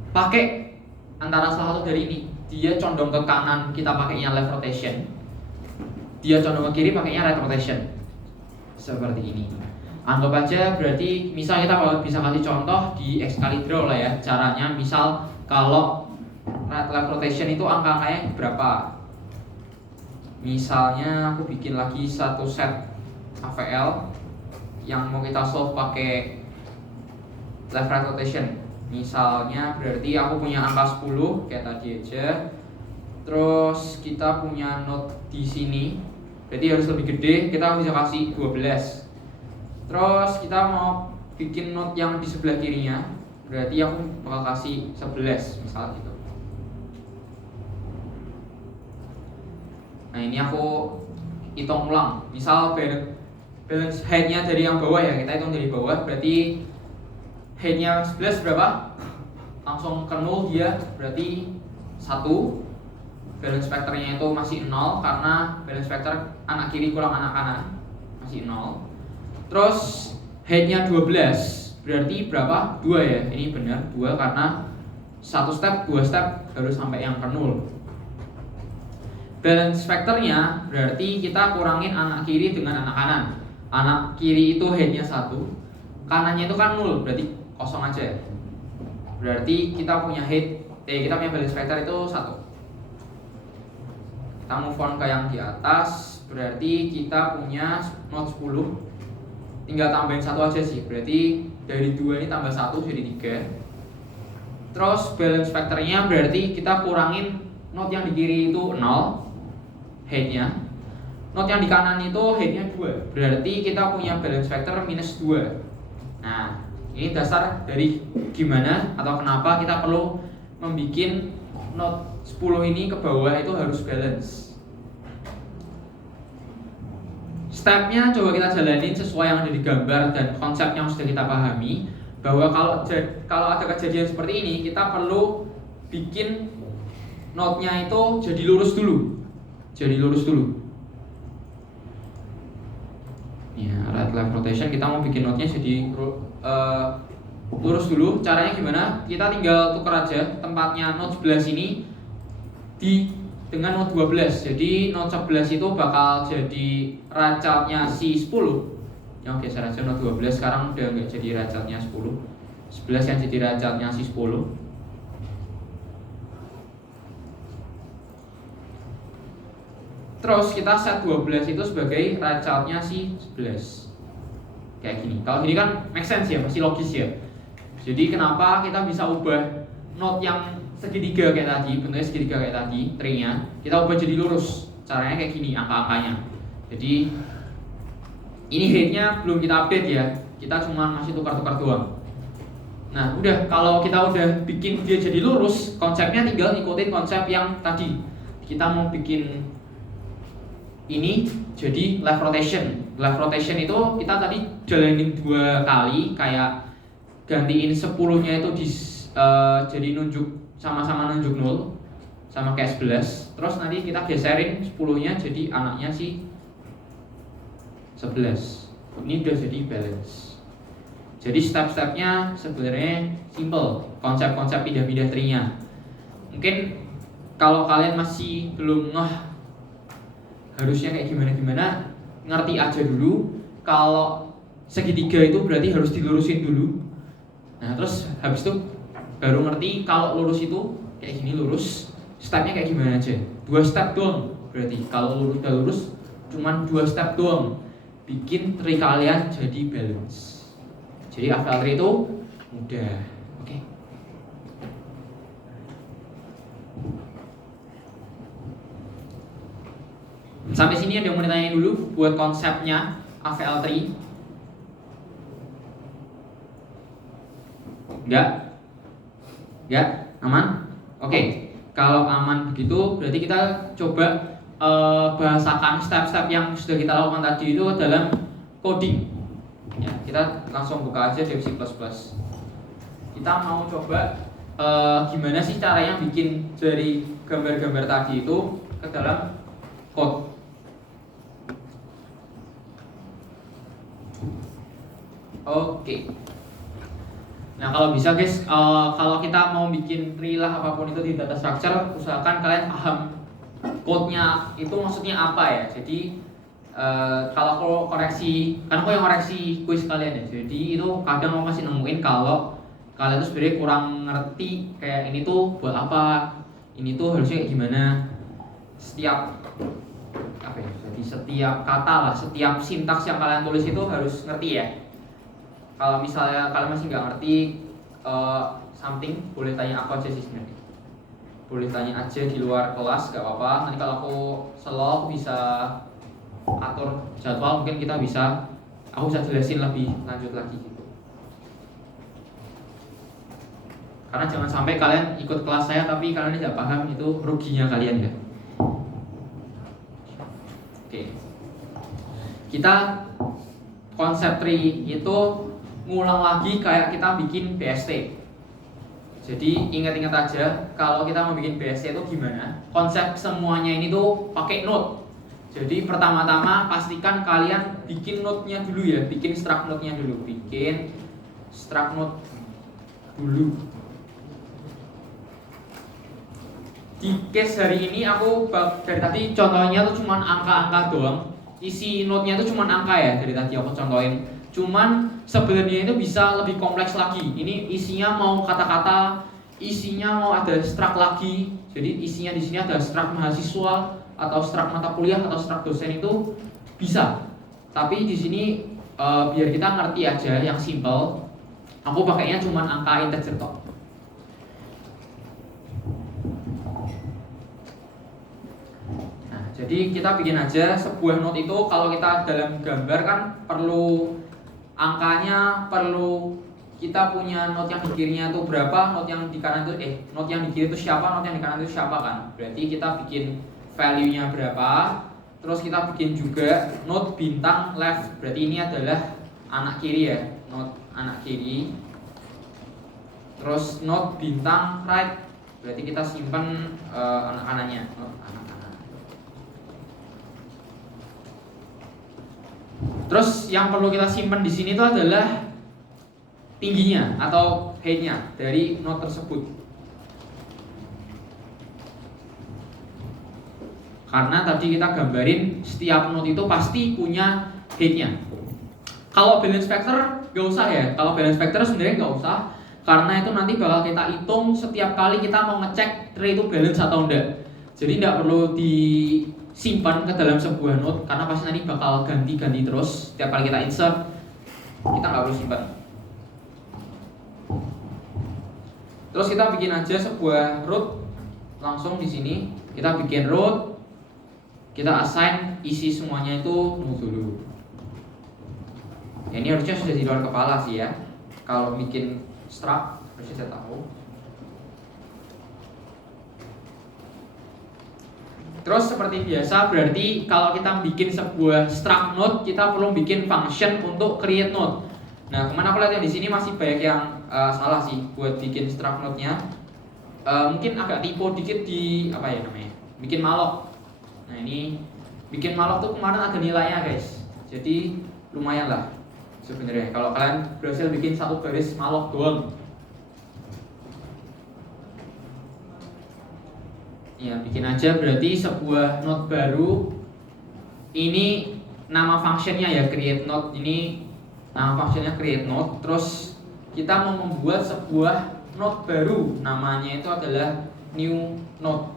pakai antara salah satu dari ini. Dia condong ke kanan, kita pakainya left rotation. Dia condong ke kiri, pakainya right rotation. Seperti ini. Anggap aja berarti misal kita bisa kasih contoh di X kali draw lah ya. Caranya misal kalau right left rotation itu angka-angkanya berapa? Misalnya aku bikin lagi 1 set AVL yang mau kita solve pakai left right rotation. Misalnya berarti aku punya angka 10 kayak tadi aja. Terus kita punya note di sini. Berarti harus lebih gede, kita bisa kasih 12. Terus kita mau bikin note yang di sebelah kirinya. Berarti aku bakal kasih 11 misal gitu. Nah, ini aku hitung ulang. Misal balance height-nya dari yang bawah ya, kita hitung dari bawah. Berarti height-nya 11 berapa? Langsung ke 0 dia, berarti 1. Balance factor-nya itu masih 0 karena balance factor anak kiri kurang anak kanan, masih 0. Terus height-nya 12, berarti berapa? 2 ya, ini benar 2 karena 1 step, 2 step harus sampai yang ke 0. Balance factor-nya berarti kita kurangin anak kiri dengan anak kanan. Anak kiri itu height-nya 1, kanannya itu kan 0, berarti kosong aja ya. Berarti kita punya kita punya balance vector itu 1. Kita move on ke yang di atas, berarti kita punya node 10. Tinggal tambahin 1 aja sih. Berarti dari 2 ini tambah 1 jadi 3. Terus balance vectornya berarti kita kurangin node yang di kiri itu 0 headnya. Node yang di kanan itu headnya 2. Berarti kita punya balance vector minus 2. Nah, ini dasar dari gimana atau kenapa kita perlu membuat node 10 ini ke bawah itu harus balance. Stepnya coba kita jalanin sesuai yang ada di gambar dan konsep yang sudah kita pahami. Bahwa kalau ada kejadian seperti ini, kita perlu bikin node-nya itu jadi lurus dulu. Ya, right left rotation kita mau bikin node-nya jadi lurus dulu. Caranya gimana? Kita tinggal tukar aja tempatnya node 11 ini dengan node 12. Jadi node 11 itu bakal jadi racatnya si 10. Yang geser aja node 12 sekarang udah nggak jadi racatnya 10. 11 yang jadi racatnya si 10. Terus kita set 12 itu sebagai racatnya si 11. Kayak gini. Kalau gini kan make sense ya, masih logis ya. Jadi kenapa kita bisa ubah node yang segitiga kayak tadi, bentuknya segitiga kayak tadi, tree-nya, kita ubah jadi lurus. Caranya kayak gini angka-angkanya. Jadi ini head-nya belum kita update ya. Kita cuma masih tukar-tukar doang. Nah, udah kalau kita udah bikin dia jadi lurus, konsepnya tinggal ikutin konsep yang tadi. Kita mau bikin ini jadi left rotation. Left rotation itu kita tadi jalanin 2 kali, kayak gantiin 10-nya itu jadi sama-sama nunjuk 0 sama kayak 11. Terus nanti kita geserin 10-nya jadi anaknya si 11. Ini udah jadi balance. Jadi step-stepnya sebenarnya simple, konsep-konsep pindah-pindah tree-nya. Mungkin kalau kalian masih belum harusnya kayak gimana-gimana, ngerti aja dulu. Kalau segitiga itu berarti harus dilurusin dulu. Nah, terus habis itu baru ngerti kalau lurus itu kayak gini lurus. Stepnya kayak gimana aja. 2 step doang. Berarti kalau udah lurus cuman 2 step doang. Bikin tree kalian jadi balance. Jadi AVL tree itu mudah. Oke. Sampai sini ada yang mau ditanyain dulu buat konsepnya AVL tree? Enggak? Aman? Oke. Kalau aman begitu berarti kita coba bahasakan step-step yang sudah kita lakukan tadi itu dalam coding. Ya, kita langsung buka aja dari C++. Kita mau coba gimana sih caranya bikin dari gambar-gambar tadi itu ke dalam code. Oke. Nah, kalau bisa guys, kalau kita mau bikin tree lah apapun itu di data structure, usahakan kalian paham code-nya itu maksudnya apa ya. Jadi kalau aku koreksi, kan aku yang koreksi kuis kalian ya. Jadi itu kadang aku masih nemuin kalau kalian tuh sebenarnya kurang ngerti kayak ini tuh buat apa, ini tuh harusnya kayak gimana. Setiap apa ya? Jadi setiap kata lah, setiap sintaks yang kalian tulis itu harus ngerti ya. Kalau misalnya kalian masih nggak ngerti something, boleh tanya aku aja sih sebenarnya. Boleh tanya aja di luar kelas, gak apa-apa. Nanti kalau aku slow, aku bisa atur jadwal, mungkin aku bisa jelasin lebih lanjut lagi gitu. Karena jangan sampai kalian ikut kelas saya tapi kalian tidak paham, itu ruginya kalian ya. Oke. Kita konsep tree itu ngulang lagi kayak kita bikin BST. Jadi ingat-ingat aja kalau kita mau bikin BST itu gimana. Konsep semuanya ini tuh pakai node. Jadi pertama-tama pastikan kalian bikin node-nya dulu ya, bikin struct node-nya dulu, bikin struct node dulu. Di case hari ini aku dari tadi contohnya tuh cuman angka-angka doang. Isi node-nya tuh cuman angka ya, dari tadi aku contohin. Cuman sebenarnya itu bisa lebih kompleks lagi. Ini isinya mau kata-kata, isinya mau ada struct lagi. Jadi isinya di sini ada struct mahasiswa atau struct mata kuliah atau struct dosen itu bisa. Tapi di sini biar kita ngerti aja yang simple, aku pakainya cuma angka integer tok. Nah, jadi kita bikin aja sebuah note itu kalau kita dalam gambar kan perlu angkanya, perlu kita punya note yang di kirinya itu berapa, note yang di kanan itu note yang di kiri itu siapa, note yang di kanan itu siapa kan. Berarti kita bikin value-nya berapa. Terus kita bikin juga note bintang left. Berarti ini adalah anak kiri ya, note anak kiri. Terus note bintang right. Berarti kita simpan anak-anaknya, note anak-anak. Terus yang perlu kita simpan di sini itu adalah tingginya atau height-nya dari note tersebut. Karena tadi kita gambarin setiap note itu pasti punya height-nya. Kalau balance factor nggak usah ya. Kalau balance factor sebenarnya nggak usah, karena itu nanti bakal kita hitung setiap kali kita mau ngecek tree itu balance atau enggak. Jadi nggak perlu disimpan ke dalam sebuah note karena pasti nanti bakal ganti-ganti terus. Setiap kali kita insert, kita nggak perlu simpan. Terus kita bikin aja sebuah root langsung di sini. Kita bikin root, kita assign isi semuanya itu node dulu. Ya, ini harusnya sudah di luar kepala sih ya. Kalau bikin struct harusnya saya tahu. Terus seperti biasa berarti kalau kita bikin sebuah struct node kita perlu bikin function untuk create node. Nah, kemana aku lihat yang di sini masih banyak yang salah sih buat bikin struct node-nya. Mungkin agak typo dikit di apa ya namanya? Bikin malloc. Nah, ini bikin malloc tuh kemarin ada nilainya guys. Jadi lumayan lah sebenarnya kalau kalian berhasil bikin satu garis malloc doang. Ya, bikin aja berarti sebuah node baru. Ini nama functionnya ya create node. Ini nama functionnya create node. Terus kita mau membuat sebuah node baru. Namanya itu adalah new node.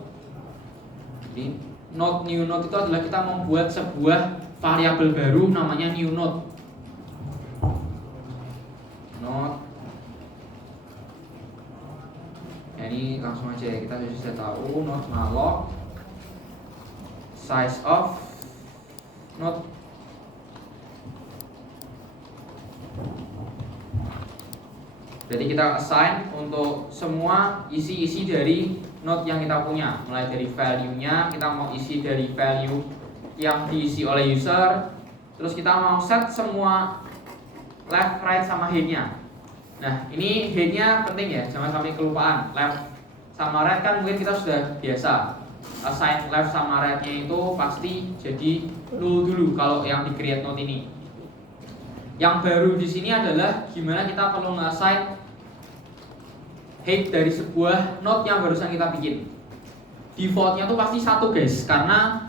Jadi node new node itu adalah kita membuat sebuah variabel baru namanya new node. Node. Ya, ini langsung aja ya, kita sudah tahu node malloc size of node. Jadi kita assign untuk semua isi-isi dari node yang kita punya. Mulai dari value-nya, kita mau isi dari value yang diisi oleh user. Terus kita mau set semua left, right, sama height-nya. Nah, ini height-nya penting ya, jangan sampai kelupaan. Left sama right kan mungkin kita sudah biasa. Assign left sama right-nya itu pasti jadi 0 dulu kalau yang di create node ini. Yang baru di sini adalah gimana kita perlu nge-assign height dari sebuah node yang barusan kita bikin. Default-nya tuh pasti 1 guys, karena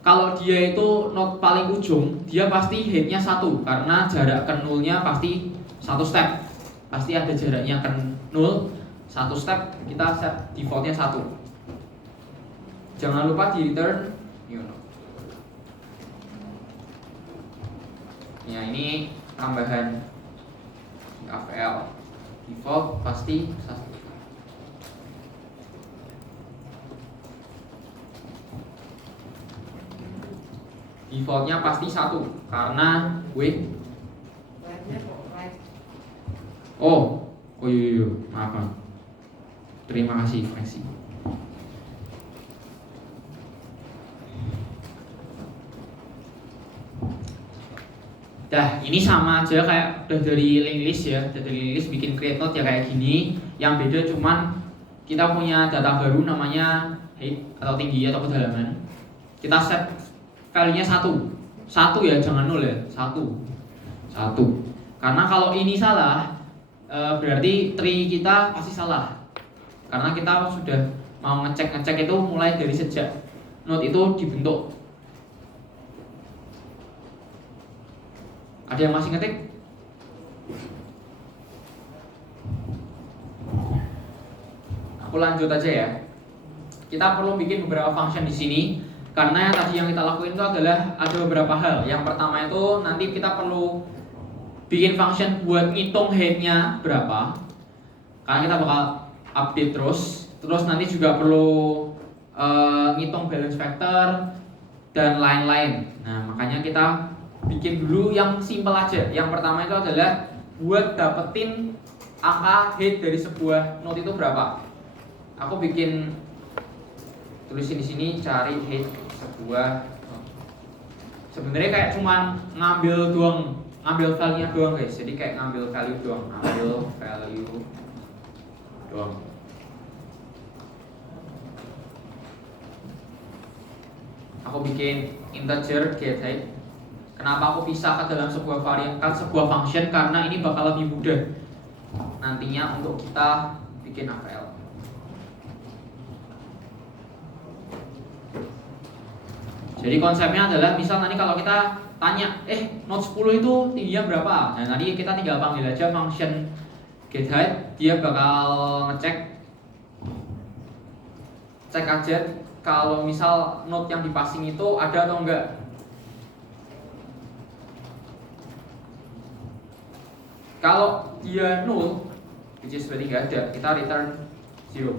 kalau dia itu node paling ujung, dia pasti height-nya 1 karena jarak ke nolnya pasti 1 step. Pasti ada jaraknya ke 0, 1 step, kita set default-nya 1. Jangan lupa di return new node. Ya, ini tambahan AVL. Default pasti 1. Defaultnya pasti 1 karena oh iya, maaf. Terima kasih, koneksi. Dah, ini sama aja kayak udah dari link list ya. Udah dari link list bikin create node ya kayak gini. Yang beda cuman kita punya data baru namanya height atau tinggi atau kedalaman. Kita set value-nya 1 ya, jangan 0 ya, 1. Karena kalau ini salah berarti tree kita pasti salah. Karena kita sudah mau ngecek itu mulai dari sejak node itu dibentuk. Ada yang masih ngetik? Aku lanjut aja ya. Kita perlu bikin beberapa function di sini karena tadi yang kita lakuin itu adalah ada beberapa hal. Yang pertama itu nanti kita perlu bikin function buat ngitung headnya berapa. Karena kita bakal update terus. Terus nanti juga perlu ngitung balance factor dan lain-lain. Nah, makanya kita bikin dulu yang simple aja. Yang pertama itu adalah buat dapetin angka head dari sebuah node itu berapa. Aku bikin tulisin di sini cari head sebuah node. Sebenarnya kayak cuman ngambil value-nya doang guys. Jadi kayak ngambil value doang. Aku bikin integer get height. Kenapa aku pisah ke dalam sebuah function? Karena ini bakal lebih mudah nantinya untuk kita bikin AVL. Jadi konsepnya adalah misal nanti kalau kita tanya, node 10 itu tingginya berapa? Nah, nanti kita tinggal panggil aja function getHeight, dia bakal cek aja kalau misal node yang dipasing itu ada atau enggak. Kalau dia null, which is berarti enggak ada, kita return 0.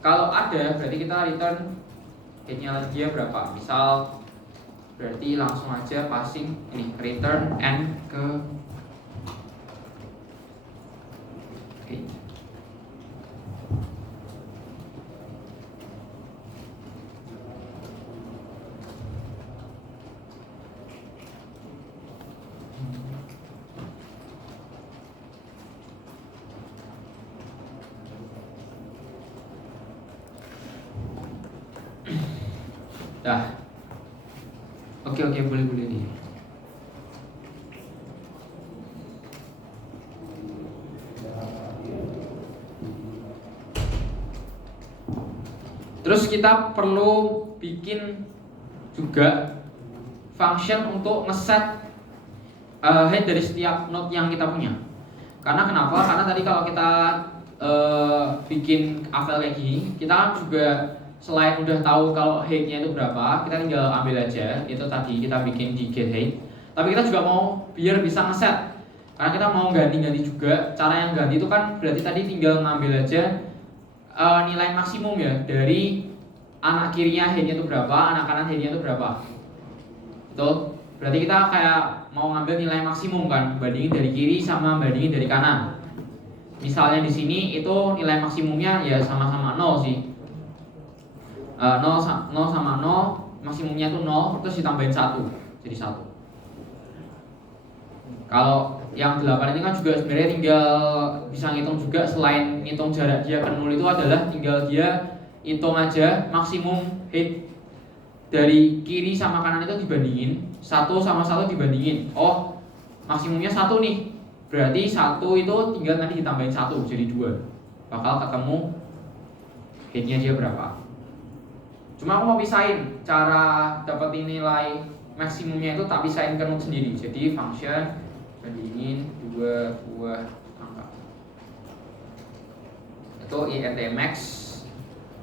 Kalau ada, berarti kita return headnya dia berapa. Misal berarti langsung aja passing ini return n ke head. Dah. Oke, boleh nih. Terus kita perlu bikin juga function untuk ngeset head dari setiap node yang kita punya. Karena kenapa? Karena tadi kalau kita bikin AVL kayak gini, kita kan juga selain udah tahu kalau headnya itu berapa, kita tinggal ambil aja. Itu tadi kita bikin di get head. Tapi kita juga mau biar bisa ngeset. Karena kita mau ganti-ganti juga. Cara yang ganti itu kan berarti tadi tinggal ngambil aja nilai maksimum ya dari anak kirinya headnya itu berapa, anak kanan headnya itu berapa. Betul? Berarti kita kayak mau ngambil nilai maksimum kan, bandingin dari kiri sama bandingin dari kanan. Misalnya di sini itu nilai maksimumnya ya sama-sama 0 sih. 0 sama 0, maksimumnya itu 0, terus ditambahin 1, jadi 1. Kalau yang 8 ini kan juga sebenarnya tinggal bisa ngitung juga. Selain ngitung jarak dia ke 0 itu adalah tinggal dia hitung aja maksimum head dari kiri sama kanan itu dibandingin 1 sama 1 dibandingin. Oh, maksimumnya 1 nih, berarti 1 itu tinggal nanti ditambahin 1 jadi 2. Bakal ketemu headnya dia berapa. Cuma aku mau pisahin cara dapetin nilai maksimumnya itu tak pisahin ke node sendiri. Jadi function bandingin 2 buah angka. Itu int max,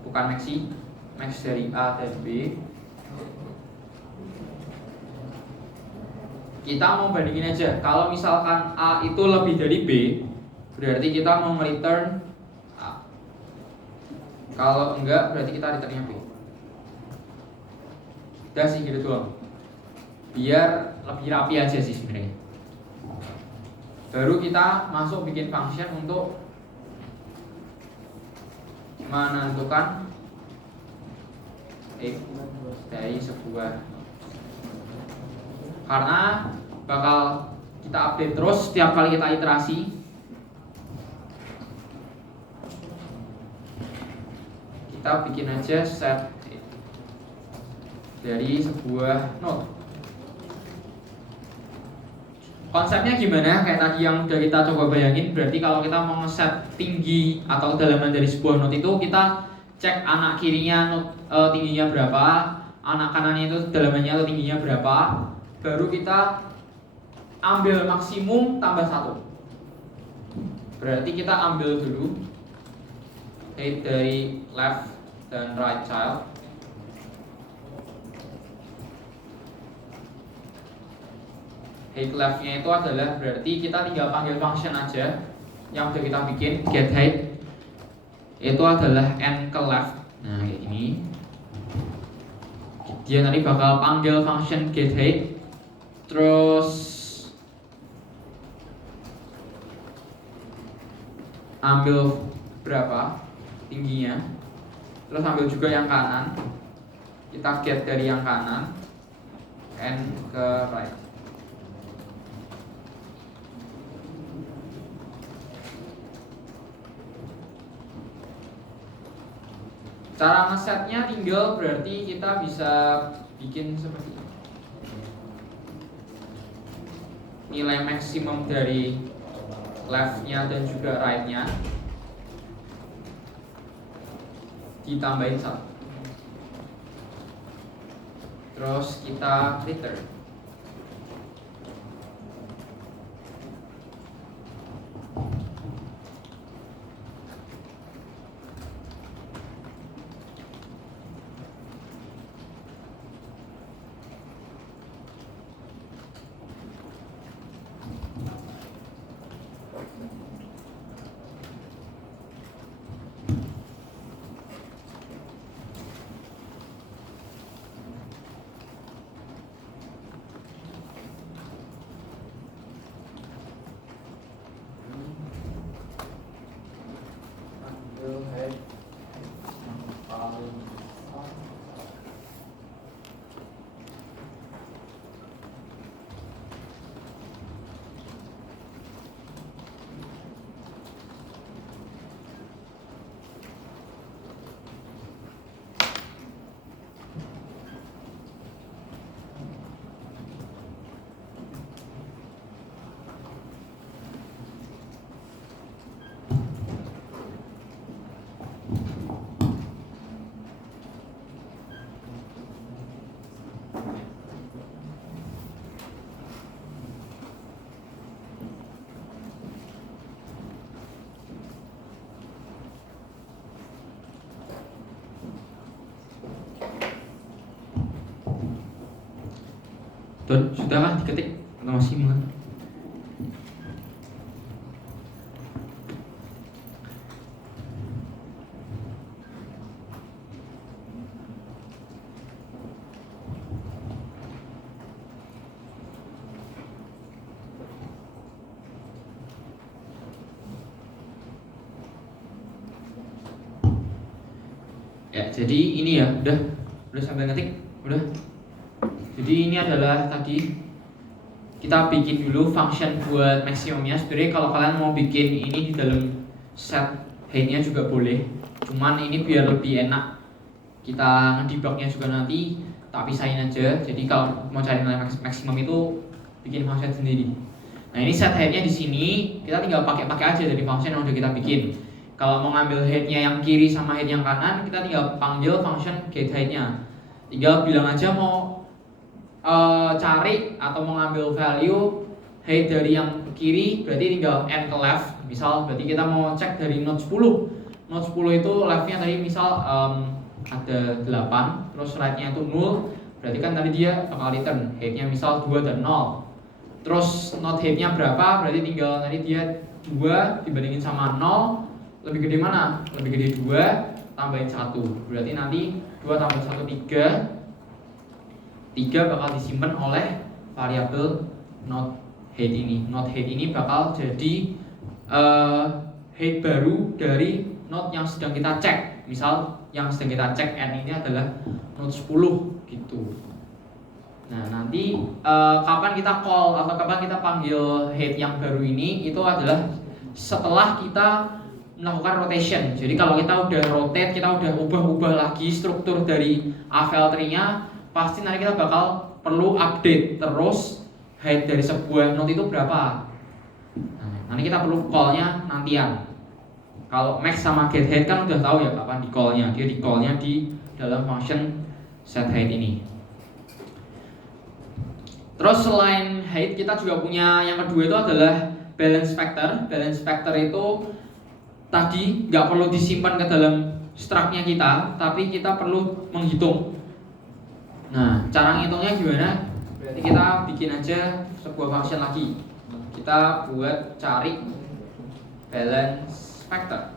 bukan maxi, max dari A dan B. Kita mau bandingin aja. Kalau misalkan A itu lebih dari B, berarti kita mau return A. Kalau enggak, berarti kita returnnya B. Udah sih gitu doang. Biar lebih rapi aja sih sebenarnya. Baru kita masuk bikin function untuk menentukan dari sebuah, karena bakal kita update terus setiap kali kita iterasi. Kita bikin aja set dari sebuah node. Konsepnya gimana? Kayak tadi yang udah kita coba bayangin. Berarti kalau kita mau ngeset tinggi atau kedalaman dari sebuah node itu, kita cek anak kirinya node tingginya berapa, anak kanannya itu kedalamannya atau tingginya berapa. Baru kita ambil maksimum tambah 1. Berarti kita ambil dulu height dari left dan right child. Height leftnya itu adalah berarti kita tinggal panggil function aja yang udah kita bikin, get height itu adalah n ke left. Nah kayak gini. Dia nanti bakal panggil function get height, terus ambil berapa tingginya, terus ambil juga yang kanan, kita get dari yang kanan n ke right. Cara ngesetnya tinggal berarti kita bisa bikin seperti ini. Nilai maksimum dari left-nya dan juga right-nya ditambahin 1. Terus kita return. Tuh, sudahkah diketik atau masih mengat? Ya, jadi ini ya, udah sampai ngetik, udah. Jadi ini adalah tadi kita bikin dulu function buat maksimumnya. Sebenarnya kalau kalian mau bikin ini di dalam set height-nya juga boleh. Cuman ini biar lebih enak kita ngedebugnya juga nanti tak pisahin aja. Jadi kalau mau cari nilai maksimum itu bikin function sendiri. Nah ini set height-nya di sini kita tinggal pakai aja dari function yang udah kita bikin. Kalau mau ngambil height-nya yang kiri sama height yang kanan, kita tinggal panggil function get height-nya. Tinggal bilang aja mau cari atau mau ngambil value height dari yang kiri, berarti tinggal n ke left. Misal berarti kita mau cek dari node 10. Node 10 itu leftnya tadi misal ada 8, terus right-nya itu 0. Berarti kan tadi dia bakal return height-nya misal 2 dan 0. Terus node height-nya berapa? Berarti tinggal nanti dia 2 dibandingin sama 0. Lebih gede mana? Lebih gede 2 tambahin 1. Berarti nanti 2 tambah 1 3. 3 bakal disimpan oleh variabel node height ini. Node height ini bakal jadi height baru dari node yang sedang kita cek. Misal yang sedang kita cek n ini adalah node 10 gitu. Nah nanti kapan kita call atau kapan kita panggil height yang baru ini itu adalah setelah kita melakukan rotation. Jadi kalau kita udah rotate, kita udah ubah-ubah lagi struktur dari AVL tree-nya, pasti nanti kita bakal perlu update terus height dari sebuah node itu berapa. Nah, nanti kita perlu call-nya nantian. Kalau max sama get height kan udah tahu ya kapan di call-nya. Dia di call-nya di dalam function set height ini. Terus selain height kita juga punya yang kedua itu adalah balance factor. Balance factor itu tadi nggak perlu disimpan ke dalam struct-nya kita, tapi kita perlu menghitung. Nah, cara ngitungnya gimana? Berarti kita bikin aja sebuah function lagi. Kita buat cari balance factor.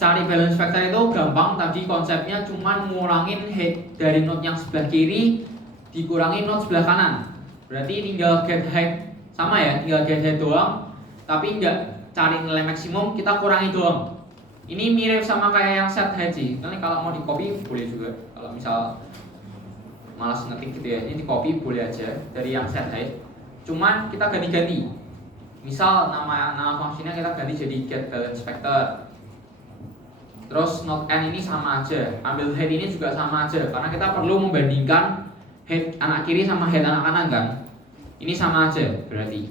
Cari balance factor itu gampang, tadi konsepnya cuma ngurangin head dari node yang sebelah kiri dikurangi node sebelah kanan. Berarti tinggal get height sama ya, tinggal get height doang, tapi nggak cari nilai maksimum, kita kurangi doang. Ini mirip sama kayak yang set height sih. Nanti kalau mau di copy boleh juga. Kalau misal malas ngetik gitu ya, ini di copy boleh aja dari yang set height. Cuman kita ganti-ganti. Misal nama fungsinya kita ganti jadi get balance factor. Terus node n ini sama aja, ambil head ini juga sama aja, karena kita perlu membandingkan head anak kiri sama head anak kanan kan. Ini sama aja berarti.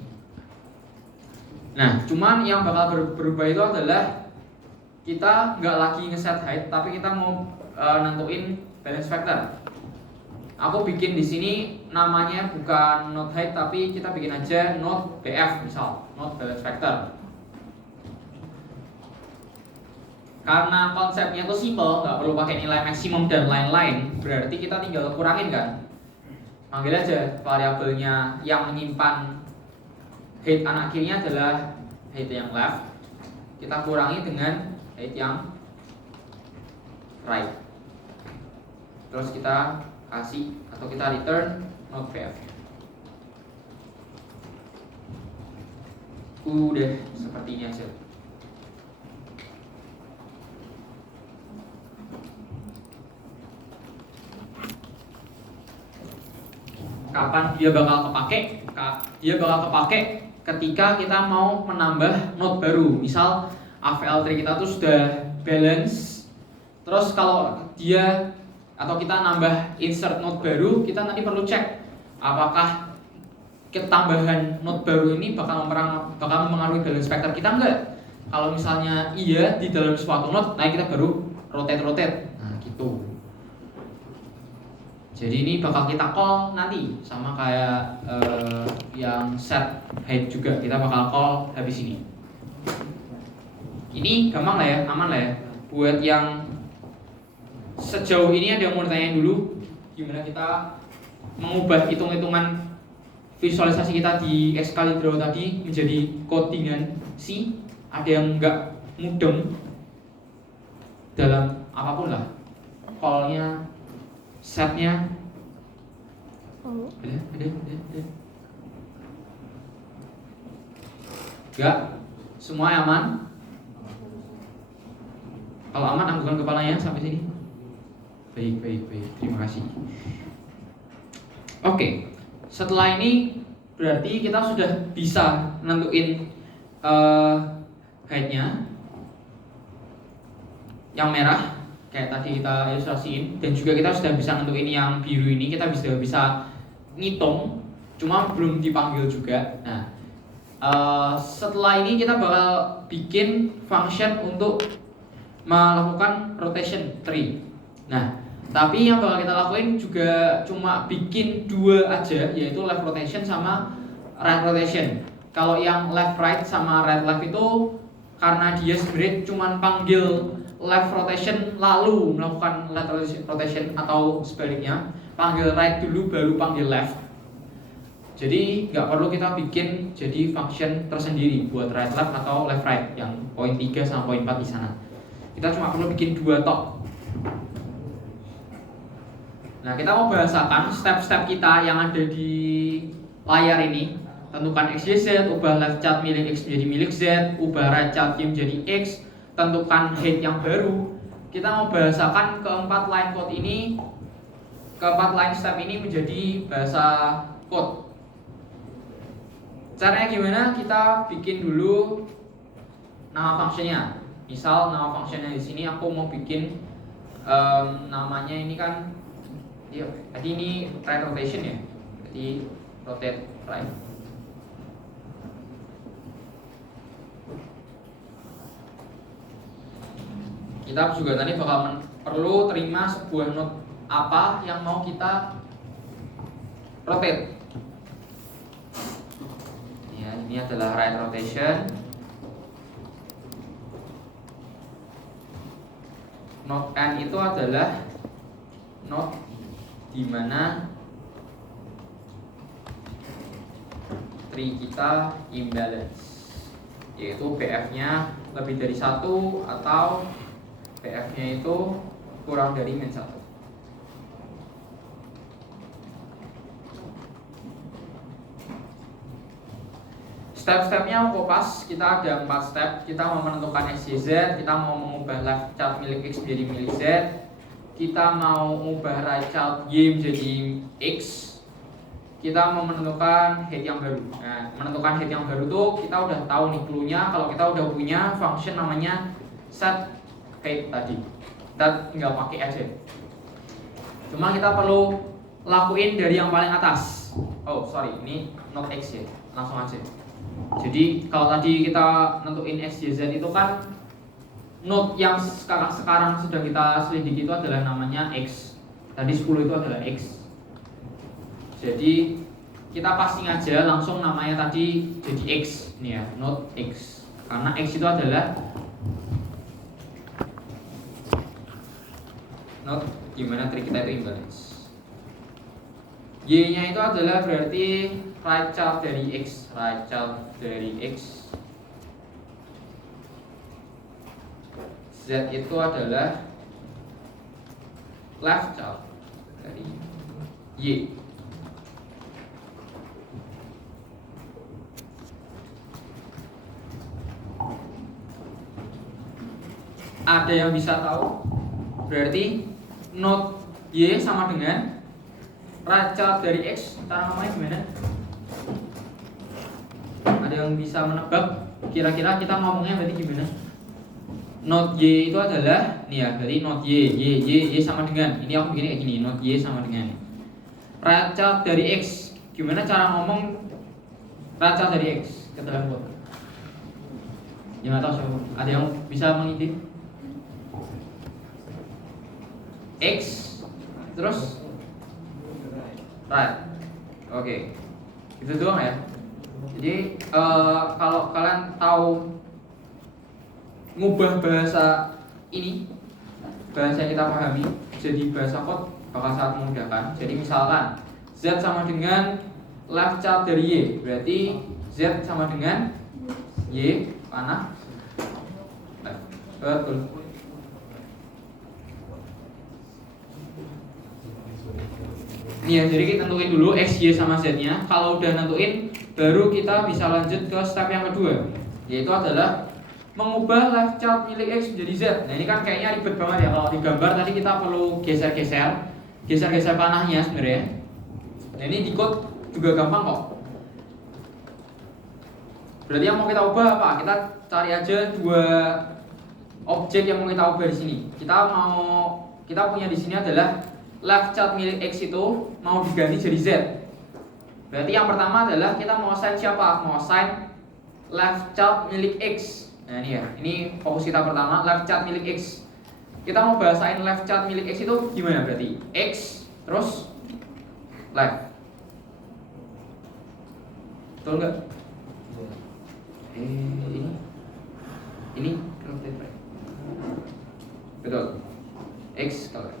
Nah, cuman yang bakal berubah itu adalah kita nggak lagi ngeset height, tapi kita mau nentuin balance factor. Aku bikin di sini namanya bukan node height, tapi kita bikin aja node BF misal, node balance factor. Karena konsepnya itu simple, nggak perlu pakai nilai maksimum dan lain-lain, berarti kita tinggal kurangin kan. Panggil aja variabelnya yang menyimpan height anak kirinya adalah height yang left, kita kurangi dengan height yang right. Terus kita kasih atau kita return node BF. Udah seperti ini aja. Kapan dia bakal kepake? Dia bakal kepake ketika kita mau menambah node baru. Misal AVL3 kita tuh sudah balance. Terus kalau dia atau kita nambah insert node baru, kita nanti perlu cek apakah ketambahan node baru ini bakal mempengaruhi balance factor kita enggak. Kalau misalnya iya di dalam suatu node, nah kita baru rotate. Nah, gitu. Jadi ini bakal kita call nanti sama kayak yang set height juga, kita bakal call habis ini. Ini gampang lah ya, aman lah ya. Buat yang sejauh ini ada yang mau ditanyain dulu, gimana kita mengubah hitung-hitungan visualisasi kita di Excalibur tadi menjadi codingan C. Ada yang nggak mudeng dalam apapun lah, callnya, setnya. Ada. Enggak? Semua aman? Kalau aman, anggukan kepalanya sampai sini. Baik. Terima kasih. Oke. Setelah ini berarti kita sudah bisa nentuin height-nya. Yang merah kayak tadi kita ilustrasiin, dan juga kita sudah bisa nentuin yang biru ini, kita bisa ngitung, cuma belum dipanggil juga. Nah, setelah ini kita bakal bikin function untuk melakukan rotation tree. Nah, tapi yang bakal kita lakuin juga cuma bikin dua aja, yaitu left rotation sama right rotation. Kalau yang left right sama right left itu karena dia sebenarnya cuma panggil left rotation lalu melakukan left rotation, atau sebaliknya panggil right dulu baru panggil left. Jadi nggak perlu kita bikin jadi function tersendiri buat right left atau left right yang poin 3 sama poin 4 di sana. Kita cuma perlu bikin dua tok. Nah, kita mau bahasakan step-step kita yang ada di layar ini. Tentukan x, y, z, ubah left child milik x menjadi milik z, ubah right child y menjadi x, tentukan height yang baru. Kita mau bahasakan keempat line code ini, keempat line step ini menjadi bahasa code. Caranya gimana? Kita bikin dulu nama functionnya. Misal nama functionnya di sini aku mau bikin namanya ini kan, tadi ini right rotation ya, jadi rotate right. Kita juga tadi bakal perlu terima sebuah node apa yang mau kita rotate. ini adalah right rotation. Node N itu adalah node di mana tree kita imbalance, yaitu BF-nya lebih dari 1 atau BF-nya itu kurang dari min 1. Step-stepnya kopas, kita ada 4 step. Kita mau menentukan X, Y, Z, kita mau mengubah left child milik X menjadi milik Z, kita mau mengubah right child Y menjadi X, kita mau menentukan head yang baru. Nah, menentukan head yang baru tuh kita udah tahu nih clue-nya. Kalau kita udah punya function namanya set head tadi, kita tinggal pakai aja. Cuma kita perlu lakuin dari yang paling atas. Oh sorry, ini not X ya, langsung aja. Jadi kalau tadi kita nentuin X, Y, Z itu kan node yang sekarang sudah kita selidiki itu adalah namanya X. Tadi 10 itu adalah X. Jadi kita passing aja langsung namanya tadi jadi X. Ini ya, node X. Karena X itu adalah node dimana tree kita itu imbalance. Y-nya itu adalah berarti right child dari X, right child dari X. Z itu adalah left child dari Y. Ada yang bisa tahu? Berarti node Y sama dengan right child dari X, cara namanya gimana? Ada yang bisa menebak? Kira-kira kita ngomongnya berarti gimana? Node Y itu adalah, nih ya, berarti node Y sama dengan, ini aku begini kayak gini, node Y sama dengan right child dari X. Gimana cara ngomong right child dari X ke dalam kode? Ya nggak tahu siapa. Ada yang bisa mengintip? X terus right. Oke. Itu doang ya. Jadi kalau kalian tahu ngubah bahasa ini, bahasa yang kita pahami jadi bahasa code bakal sangat memudahkan. Jadi misalkan Z sama dengan left child dari Y, berarti Z sama dengan Y panah left. Betul. Nih ya, jadi kita tentuin dulu X, Y sama Z-nya. Kalau udah nentuin, baru kita bisa lanjut ke step yang kedua, yaitu adalah mengubah left child milik X menjadi Z. Nah ini kan kayaknya ribet banget ya. Kalau di gambar tadi kita perlu geser-geser panahnya sebenarnya. Nah ini di code juga gampang kok. Berarti yang mau kita ubah apa? Kita cari aja dua objek yang mau kita ubah di sini. Kita punya di sini adalah left child milik X itu mau diganti jadi Z. Berarti yang pertama adalah kita mau assign siapa? Mau assign left child milik X. Nah ini ya, ini fokus kita pertama, left child milik X. Kita mau bahasain left child milik X itu gimana berarti? X terus left. Betul nggak? Ini betul. X kalau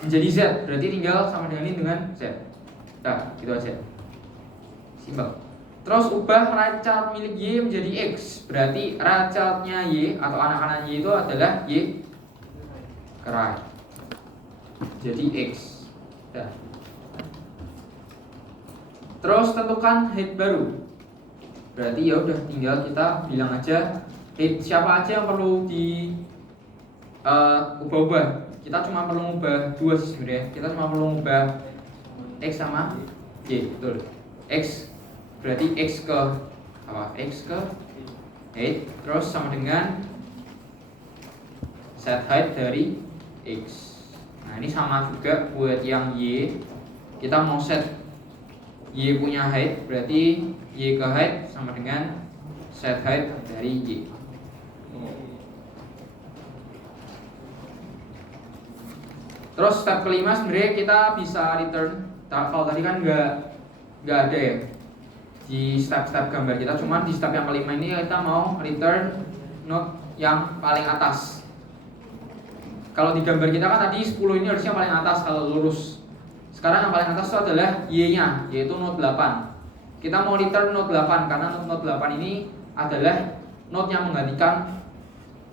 menjadi Z, berarti tinggal sama dengan ini dengan Z. Nah, gitu aja. Simpel. Terus ubah right child milik Y menjadi X. Berarti right child-nya Y atau anak-anak Y itu adalah Y ke right. Jadi X. Nah. Terus tentukan head baru. Berarti ya udah tinggal kita bilang aja head siapa aja yang perlu di ubah-ubah. Kita cuma perlu mengubah dua sih sebenarnya. Kita cuma perlu mengubah X sama Y, betul. X berarti X ke apa? X ke height terus sama dengan set height dari X. Nah, ini sama juga buat yang Y. Kita mau set Y punya height, berarti Y ke height sama dengan set height dari Y. Terus step kelima sebenarnya kita bisa return. Kalau tadi kan nggak ada ya. di step-step gambar kita. Cuman di step yang kelima ini kita mau return node yang paling atas. Kalau di gambar kita kan tadi 10 ini harusnya paling atas kalau lurus. Sekarang yang paling atas itu adalah Y-nya, yaitu node 8. Kita mau return node 8 karena node 8 ini adalah node yang menggantikan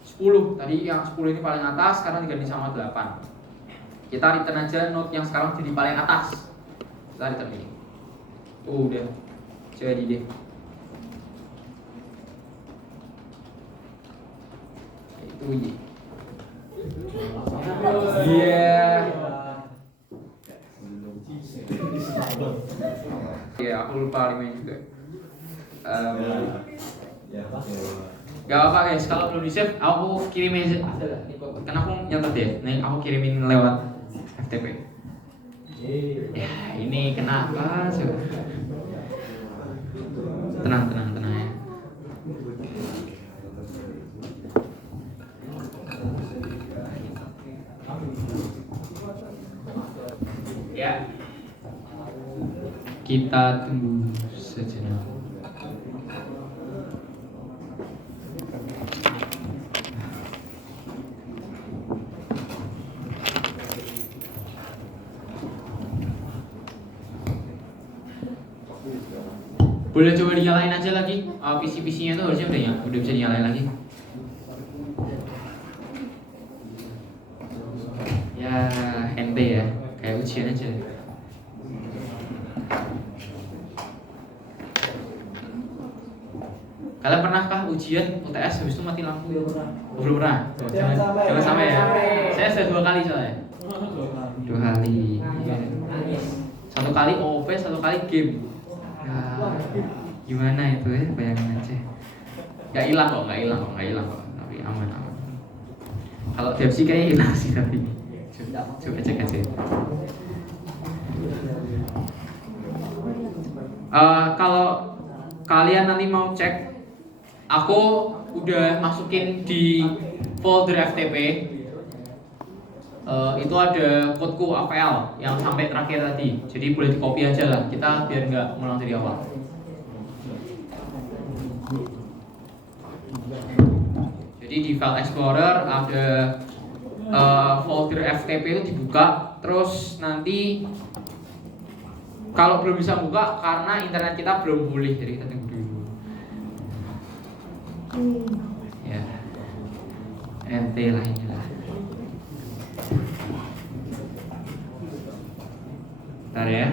10. Tadi yang 10 ini paling atas, sekarang diganti sama 8. Kita return aja node yang sekarang jadi paling atas. Kita return ini. Udah jadi deh. Itu Y. Iya, aku lupa lima juga. Gak apa guys, kalau belum di save, aku kirimin aja. Karena aku nyatet ya, nih aku kirimin lewat FTP. Ya, ini kenapa? Tenang ya. Ya, kita tunggu sejenak. Boleh coba dinyalain aja lagi, PC-PC-nya tuh harusnya udah bisa dinyalain lagi. Ya, ente ya, kayak ujian aja. Kalian pernahkah ujian UTS habis itu mati lampu? Belum pernah. Jangan sampai ya. Saya sudah 2 kali soalnya. 2 kali. Satu kali OP, satu kali game. Ya, gimana itu ya, bayangin aja. Gak hilang kok. Tapi aman. Kalau Depsi kayaknya hilang sih tapi. Coba cek aja. Kalau kalian nanti mau cek, aku udah masukin di folder FTP. Itu ada codeku APL yang sampai terakhir tadi. Jadi boleh di copy aja lah. Kita biar nggak ngulang dari awal. Jadi di file explorer ada folder FTP itu dibuka. Terus nanti kalau belum bisa buka karena internet kita belum pulih, jadi kita tunggu dulu. Ya, ente lah inilah. Bentar ya,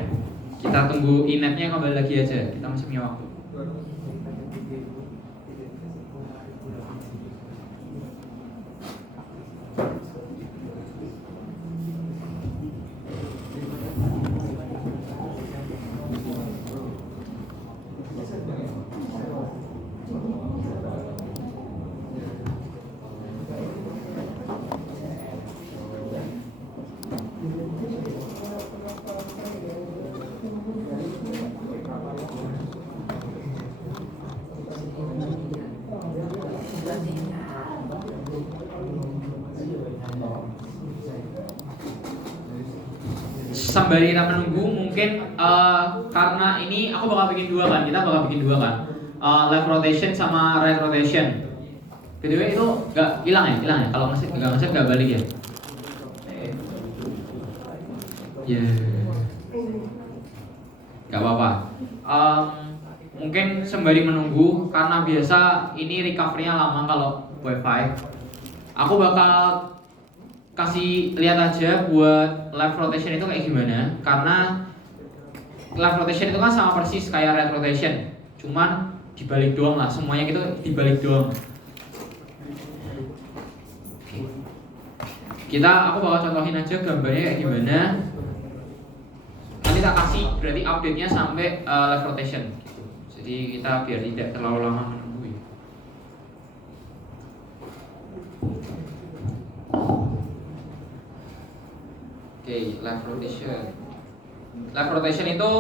kita tunggu inetnya kembali lagi aja. Kita masih punya waktu. Sembari kita menunggu, mungkin karena ini aku bakal bikin 2 kan, kita bakal bikin 2 kan, left rotation sama right rotation. BTW itu nggak hilang ya? Kalau nggak nggak balik ya? Ya, nggak apa-apa. Mungkin sembari menunggu, karena biasa ini recovery-nya lama kalau WiFi. Aku bakal kasih lihat aja buat left rotation itu kayak gimana, karena left rotation itu kan sama persis kayak right rotation, cuman dibalik doang lah, semuanya gitu dibalik doang. Aku bakal contohin aja gambarnya kayak gimana. Nanti tak kasih berarti update-nya sampai left rotation. Jadi kita biar tidak terlalu lama menunggu. Oke, left rotation. Left rotation itu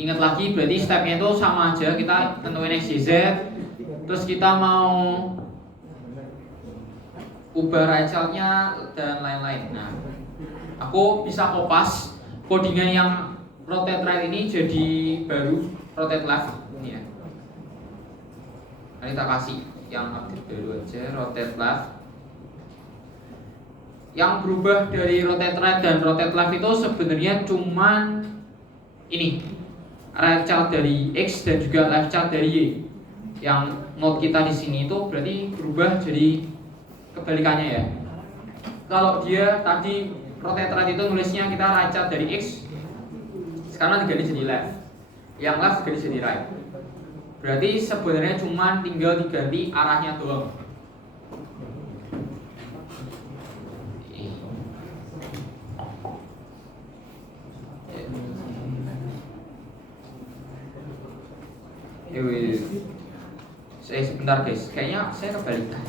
ingat lagi berarti stepnya itu sama aja, kita tentuin X, Y, Z. Terus kita mau ubah right child-nya dan lain-lain. Nah, aku bisa kopas codingan yang rotate right ini jadi baru rotate left. ini ya. Nanti kita kasih yang update baru aja, rotate left. Yang berubah dari rotate right dan rotate left itu sebenarnya cuman ini, right child dari X dan juga left child dari Y. Yang node kita di sini itu berarti berubah jadi kebalikannya ya. Kalau dia tadi rotate right itu nulisnya kita right child dari X, sekarang diganti jadi left. Yang left diganti jadi right. Berarti sebenarnya cuma tinggal diganti arahnya doang. Sebentar guys, kayaknya saya kebalikan.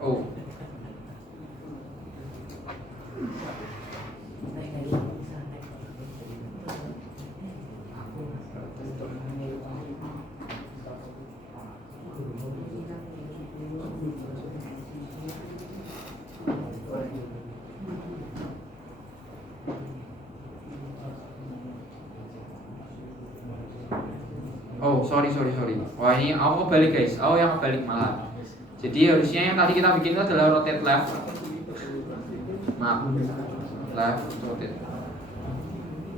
Oh. Oh, sorry. Wah, ini aku balik guys. Oh, yang balik malah. Jadi harusnya yang tadi kita bikin itu adalah rotate left. Maaf. Left rotate.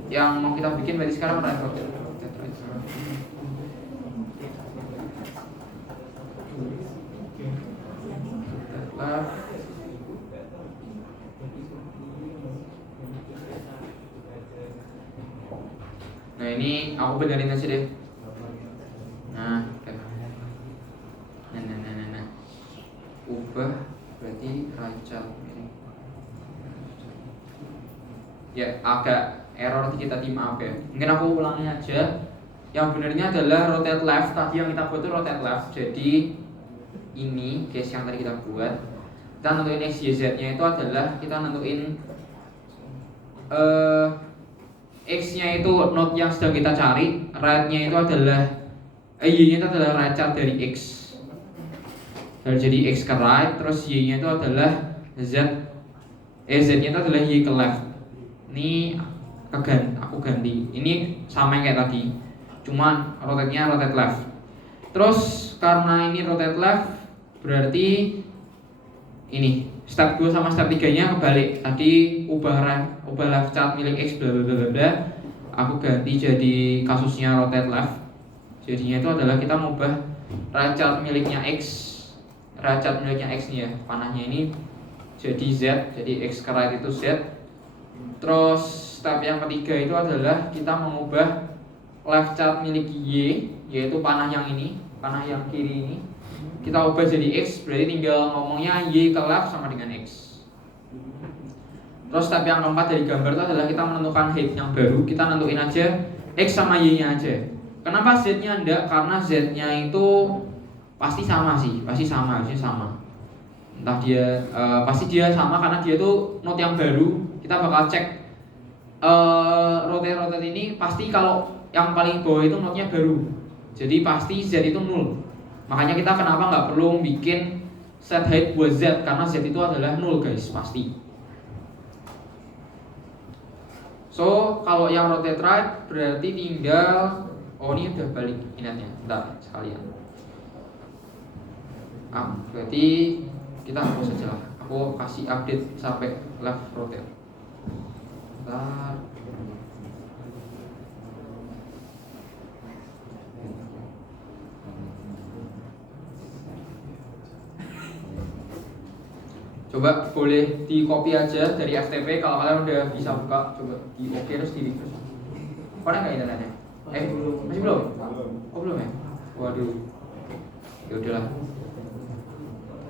Yang mau kita bikin berarti sekarang right rotate. Rotate left. Nah, ini aku benerin aja deh. Nah. Ubah berarti right child ini. Ya, agak error dikit tadi, maaf ya. Mungkin aku ulangi aja. Yang benarnya adalah rotate left. Tadi yang kita buat itu rotate left. Jadi ini case yang tadi kita buat. Kita nentuin X, Y, Z-nya itu adalah kita nentuin X-nya itu node yang sedang kita cari, right-nya itu adalah Y-nya itu adalah right child dari X. Dan jadi X ke right, terus Y-nya itu adalah Z. Z-nya itu adalah Y ke left. Ini aku ganti. Ini sama yang kayak tadi. Cuman rotate-nya rotate left. Terus karena ini rotate left, berarti ini step 2 sama step 3-nya kebalik. Tadi ubah left child milik X bla bla bla bla. Aku ganti jadi kasusnya rotate left. Jadinya itu adalah kita mengubah right child miliknya X. Right child miliknya X nih ya, panahnya ini jadi Z, jadi X ke right itu Z. Terus step yang ketiga itu adalah kita mengubah left child milik Y, yaitu panah yang ini, panah yang kiri ini. Kita ubah jadi X, berarti tinggal ngomongnya Y ke left sama dengan X. Terus step yang keempat dari gambar itu adalah kita menentukan height yang baru. Kita nentuin aja X sama Y-nya aja. Kenapa Z-nya enggak? Karena Z-nya itu pasti sama. Entah dia pasti dia sama karena dia tuh node yang baru. Kita bakal cek rotate ini pasti kalau yang paling bawah itu node-nya baru. Jadi pasti Z itu 0. Makanya kita kenapa nggak perlu bikin set height buat Z, karena Z itu adalah 0 guys, pasti. So kalau yang rotate right berarti tinggal ini udah balik inatnya. Bentar sekalian. Berarti kita hapus saja lah. Aku kasih update sampai left rotate. Bentar. Coba boleh di copy aja dari FTP kalau kalian udah bisa buka. Coba di oke terus di refresh. Kok nggak internetnya? Masih belum? Oh belum ya? Waduh. Ya udahlah.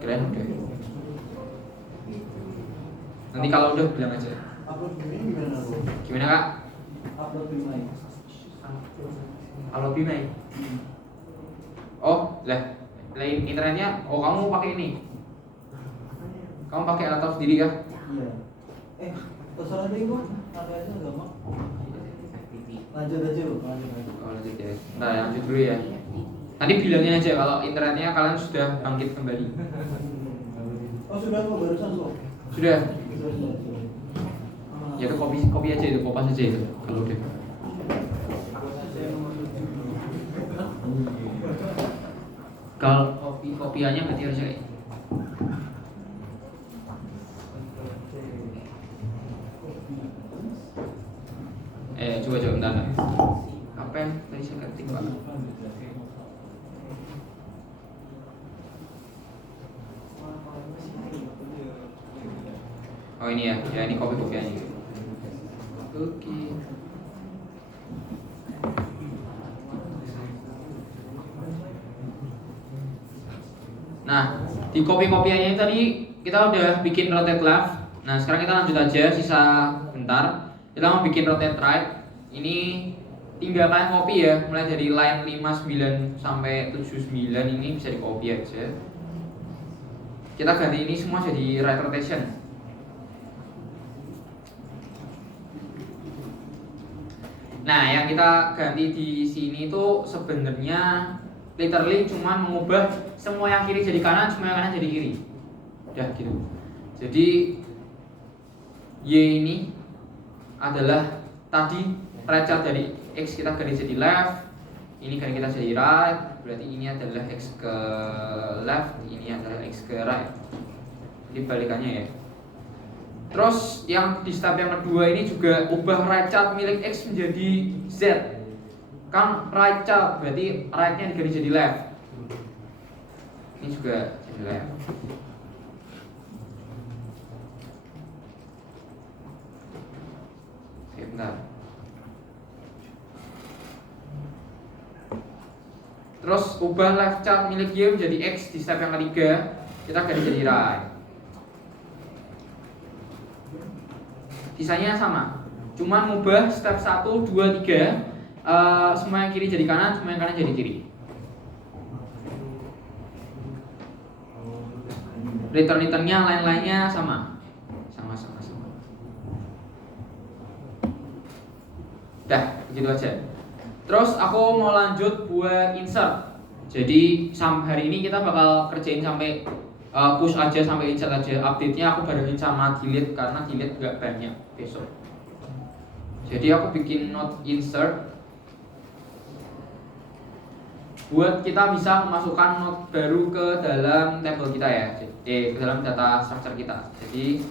Keren udah. Nanti kalau udah bilang aja. Upload Bimei gimana bro? Gimana kak? Upload Bimei. Upload Bimei. Oh, lah internetnya. Oh kamu pakai ini? Kamu pakai laptop sendiri ya? Iya. Terserah deh bro. Ada aja gampang. Lanjut aja bro. Oh lanjut ya. Nah lanjut dulu ya. Nanti bilangnya aja kalau internetnya kalian sudah bangkit kembali. Oh sudah kok barusan kok. Sudah. Ya ke kopi aja itu, kopas aja itu kalau udah. Kalau kopiannya berarti harus kayak coba bentar. Apa yang tadi saya ketik Pak? Oh ini ya ini kopiannya. Oke. Nah, di kopiannya tadi kita udah bikin rotate left. Nah, sekarang kita lanjut aja, sisa bentar. Kita mau bikin rotate right. Ini tinggal kalian copy ya, mulai dari line 59 sampai 79 ini bisa di copy aja. Kita ganti ini semua jadi right rotation. Nah, yang kita ganti di sini itu sebenarnya literally cuma mengubah semua yang kiri jadi kanan, semua yang kanan jadi kiri. Udah gitu. Jadi Y ini adalah tadi right chart dari X kita ganti jadi left, ini ganti kita jadi right, berarti ini adalah X ke left, ini adalah X ke right. Jadi balikannya ya. Terus yang di step yang kedua ini juga ubah right chart milik X menjadi Z. Kan right chart berarti right-nya diganti jadi left. Ini juga jadi left. Oke, bentar. Terus ubah left chart milik Y menjadi X di step yang ketiga. Kita ganti jadi right. Sisanya sama, cuman mubah step 1, 2, 3 semua yang kiri jadi kanan, semua yang kanan jadi kiri. Return-nya, line-nya sama. Dah, begitu aja. Terus aku mau lanjut buat insert. Jadi hari ini kita bakal kerjain sampai push aja sampai insert aja. Update-nya aku barengin sama delete karena delete gak banyak besok. Jadi aku bikin note insert buat kita bisa memasukkan note baru ke dalam table kita ya, ke dalam data structure kita. Jadi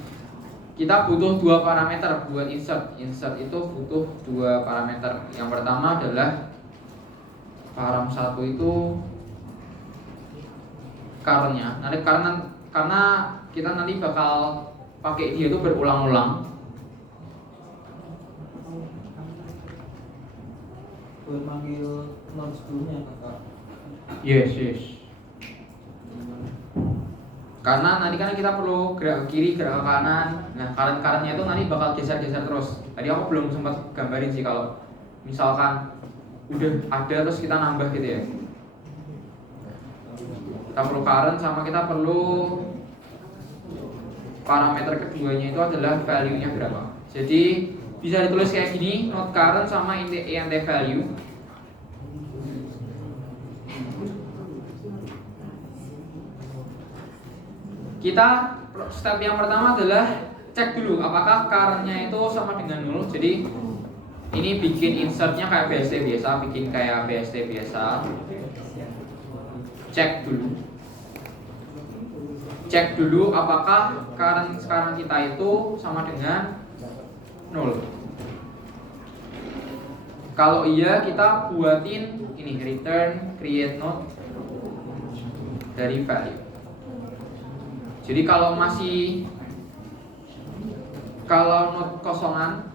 kita butuh 2 parameter buat insert. Insert itu butuh 2 parameter. Yang pertama adalah param 1 itu current-nya. Nanti karena kita nanti bakal pakai dia itu berulang-ulang. Buat manggil note sebelumnya kakak. Yes. Karena nanti kan kita perlu gerak ke kiri, gerak ke kanan. Nah, current-nya itu nanti bakal geser-geser terus. Tadi aku belum sempat gambarin sih kalau misalkan udah ada terus kita nambah gitu ya. Kita perlu current sama kita perlu parameter keduanya itu adalah value-nya berapa. Jadi bisa ditulis kayak gini, not current sama int value. Kita step yang pertama adalah cek dulu apakah current-nya itu sama dengan 0. Jadi ini bikin insert-nya kayak BST biasa, bikin kayak BST biasa. Cek dulu apakah current sekarang kita itu sama dengan 0. Kalau iya kita buatin ini return create node dari value. Jadi kalau node kosongan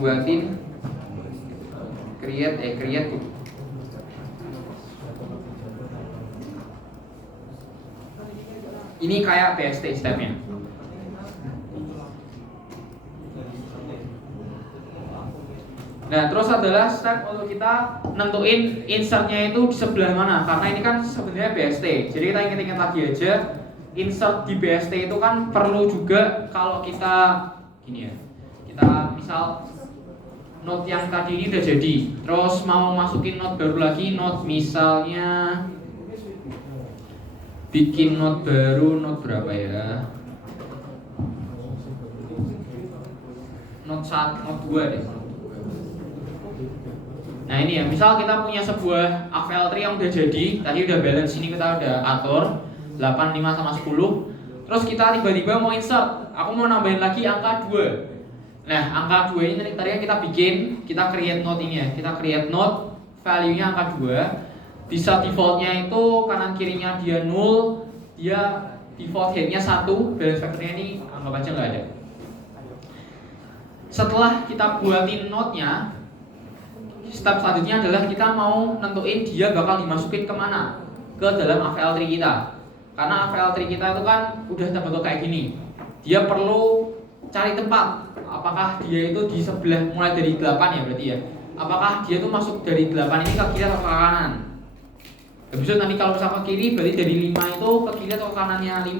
buatin create ini kayak BST stepnya. Nah, terus adalah step untuk kita nentuin insertnya itu di sebelah mana. Karena ini kan sebenarnya BST. Jadi kita ingat-ingat lagi aja, insert di BST itu kan perlu juga kalau kita gini ya. Kita misal node yang tadi ini udah jadi, terus mau masukin node baru lagi, node misalnya bikin node baru, node berapa ya? note 2 deh. Nah ini ya, misal kita punya sebuah AVL tree yang udah jadi, tadi udah balance, ini kita udah atur 8, 5 sama 10. Terus kita tiba-tiba mau insert, aku mau nambahin lagi angka 2. Nah angka 2 ini tadi kan kita create node ini ya, kita create node value-nya angka 2. Bisa defaultnya itu kanan kirinya dia 0, dia default head-nya 1, balance factor-nya ini anggap aja nggak ada. Setelah kita buatin node-nya, step selanjutnya adalah kita mau nentuin dia bakal dimasukin kemana ke dalam AVL tree kita. Karena AVL tree kita itu kan udah terbentuk kayak gini. Dia perlu cari tempat. Apakah dia itu di sebelah mulai dari 8 ya berarti ya. Apakah dia itu masuk dari 8 ini ke kiri atau ke kanan? Habis itu nanti kalau misalnya ke kiri berarti dari 5 itu ke kiri atau ke kanannya 5.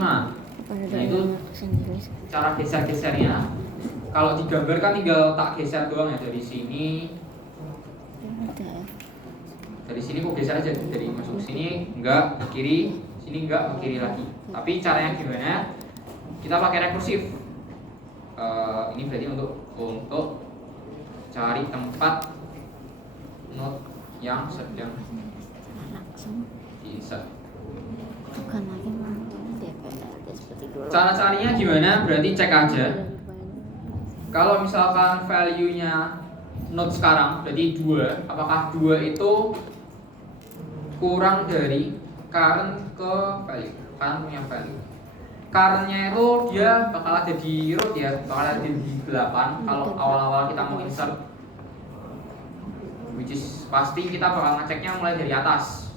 Nah itu cara geser-gesernya. Kalau digambarkan tinggal tak geser doang ya dari sini. Dari sini kok geser aja, dari masuk sini enggak ke kiri, sini enggak ke kiri lagi. Tapi caranya gimana? Kita pakai rekursif. Ini berarti untuk cari tempat node yang sedang insert. Cara carinya gimana? Berarti cek aja. Kalau misalkan value-nya node sekarang berarti 2, apakah 2 itu kurang dari current ke value? Current punya value. Current-nya itu dia bakal ada di root ya, bakal ada di 8 kalau awal-awal kita mau insert. Which is pasti kita bakal ngeceknya mulai dari atas.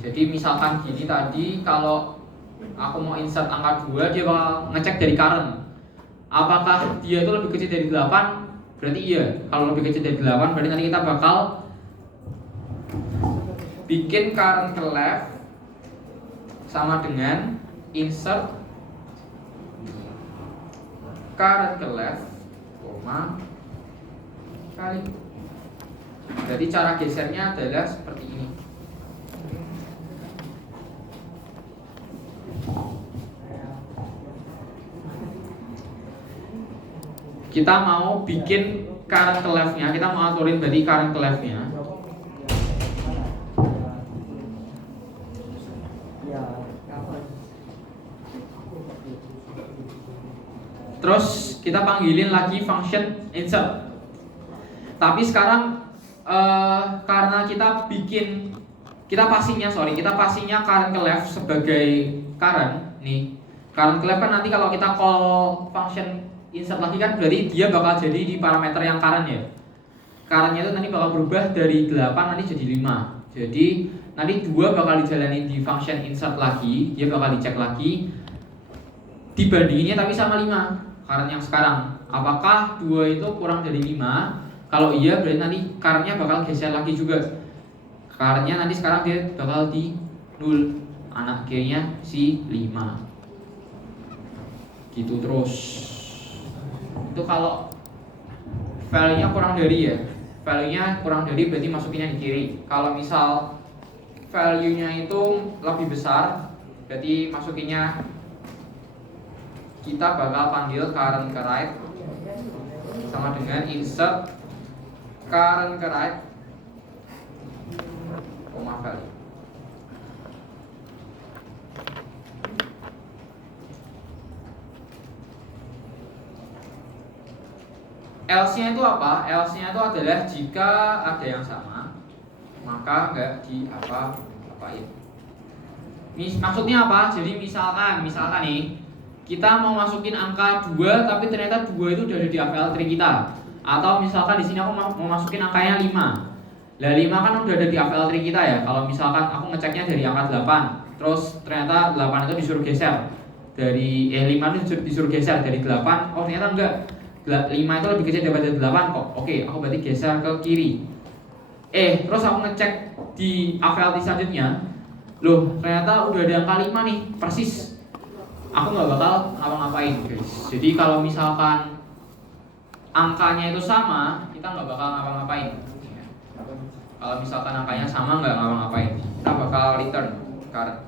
Jadi misalkan gini tadi, kalau aku mau insert angka 2, dia bakal ngecek dari current. Apakah dia itu lebih kecil dari 8? Berarti iya. Kalau lebih kecil dari 8 berarti nanti kita bakal bikin current ke left sama dengan insert current ke left, kali. Jadi cara gesernya adalah seperti ini. Kita mau bikin current ke left-nya, kita mau aturin berarti current ke left-nya. Terus kita panggilin lagi function insert. Tapi sekarang karena kita pastinya current ke left sebagai current nih. Current ke left kan nanti kalau kita call function insert lagi kan berarti dia bakal jadi di parameter yang current ya. Currentnya itu nanti bakal berubah dari 8 nanti jadi 5. Jadi nanti 2 bakal dijalanin di function insert lagi, dia bakal dicek lagi dibandinginnya tapi sama 5 current yang sekarang. Apakah 2 itu kurang dari 5? Kalau iya berarti nanti currentnya bakal geser lagi juga. Currentnya nanti sekarang dia bakal di 0, anak kirinya si 5. Gitu terus. Itu kalau value-nya kurang dari ya. Value-nya kurang dari berarti masukinnya di kiri. Kalau misal value-nya itu lebih besar berarti masukinnya kita bakal panggil current ke right sama dengan insert current ke right value. Else-nya itu apa? Else-nya itu adalah jika ada yang sama maka nggak diapa-apain. Maksudnya apa? Jadi misalkan nih kita mau masukin angka 2 tapi ternyata 2 itu udah ada di AVL tree kita. Atau misalkan di sini aku mau masukin angkanya 5. Lah 5 kan udah ada di AVL tree kita ya. Kalau misalkan aku ngeceknya dari angka 8, terus ternyata 8 itu disuruh geser. Dari 5 itu disuruh geser dari 8. Oh ternyata enggak. 5 itu lebih kecil daripada 8 kok. Oke, aku berarti geser ke kiri. Terus aku ngecek di AVL tree selanjutnya. Loh, ternyata udah ada angka 5 nih, persis. Aku nggak bakal ngapa-ngapain, guys. Jadi kalau misalkan angkanya itu sama, kita nggak bakal ngapa-ngapain. Kalau misalkan angkanya sama nggak ngapa-ngapain, kita bakal return current.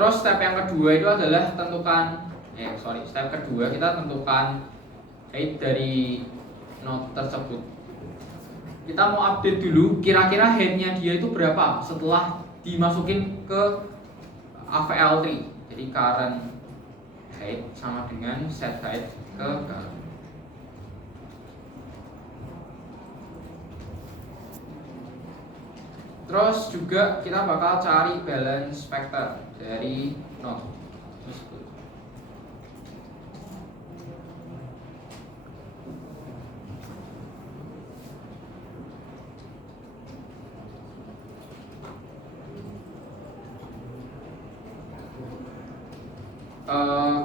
Terus step yang kedua itu adalah step kedua kita tentukan height dari note tersebut. Kita mau update dulu kira-kira heightnya dia itu berapa setelah dimasukin ke AVL3. Jadi current height sama dengan set height ke current. Terus juga kita bakal cari balance factor dari node tersebut.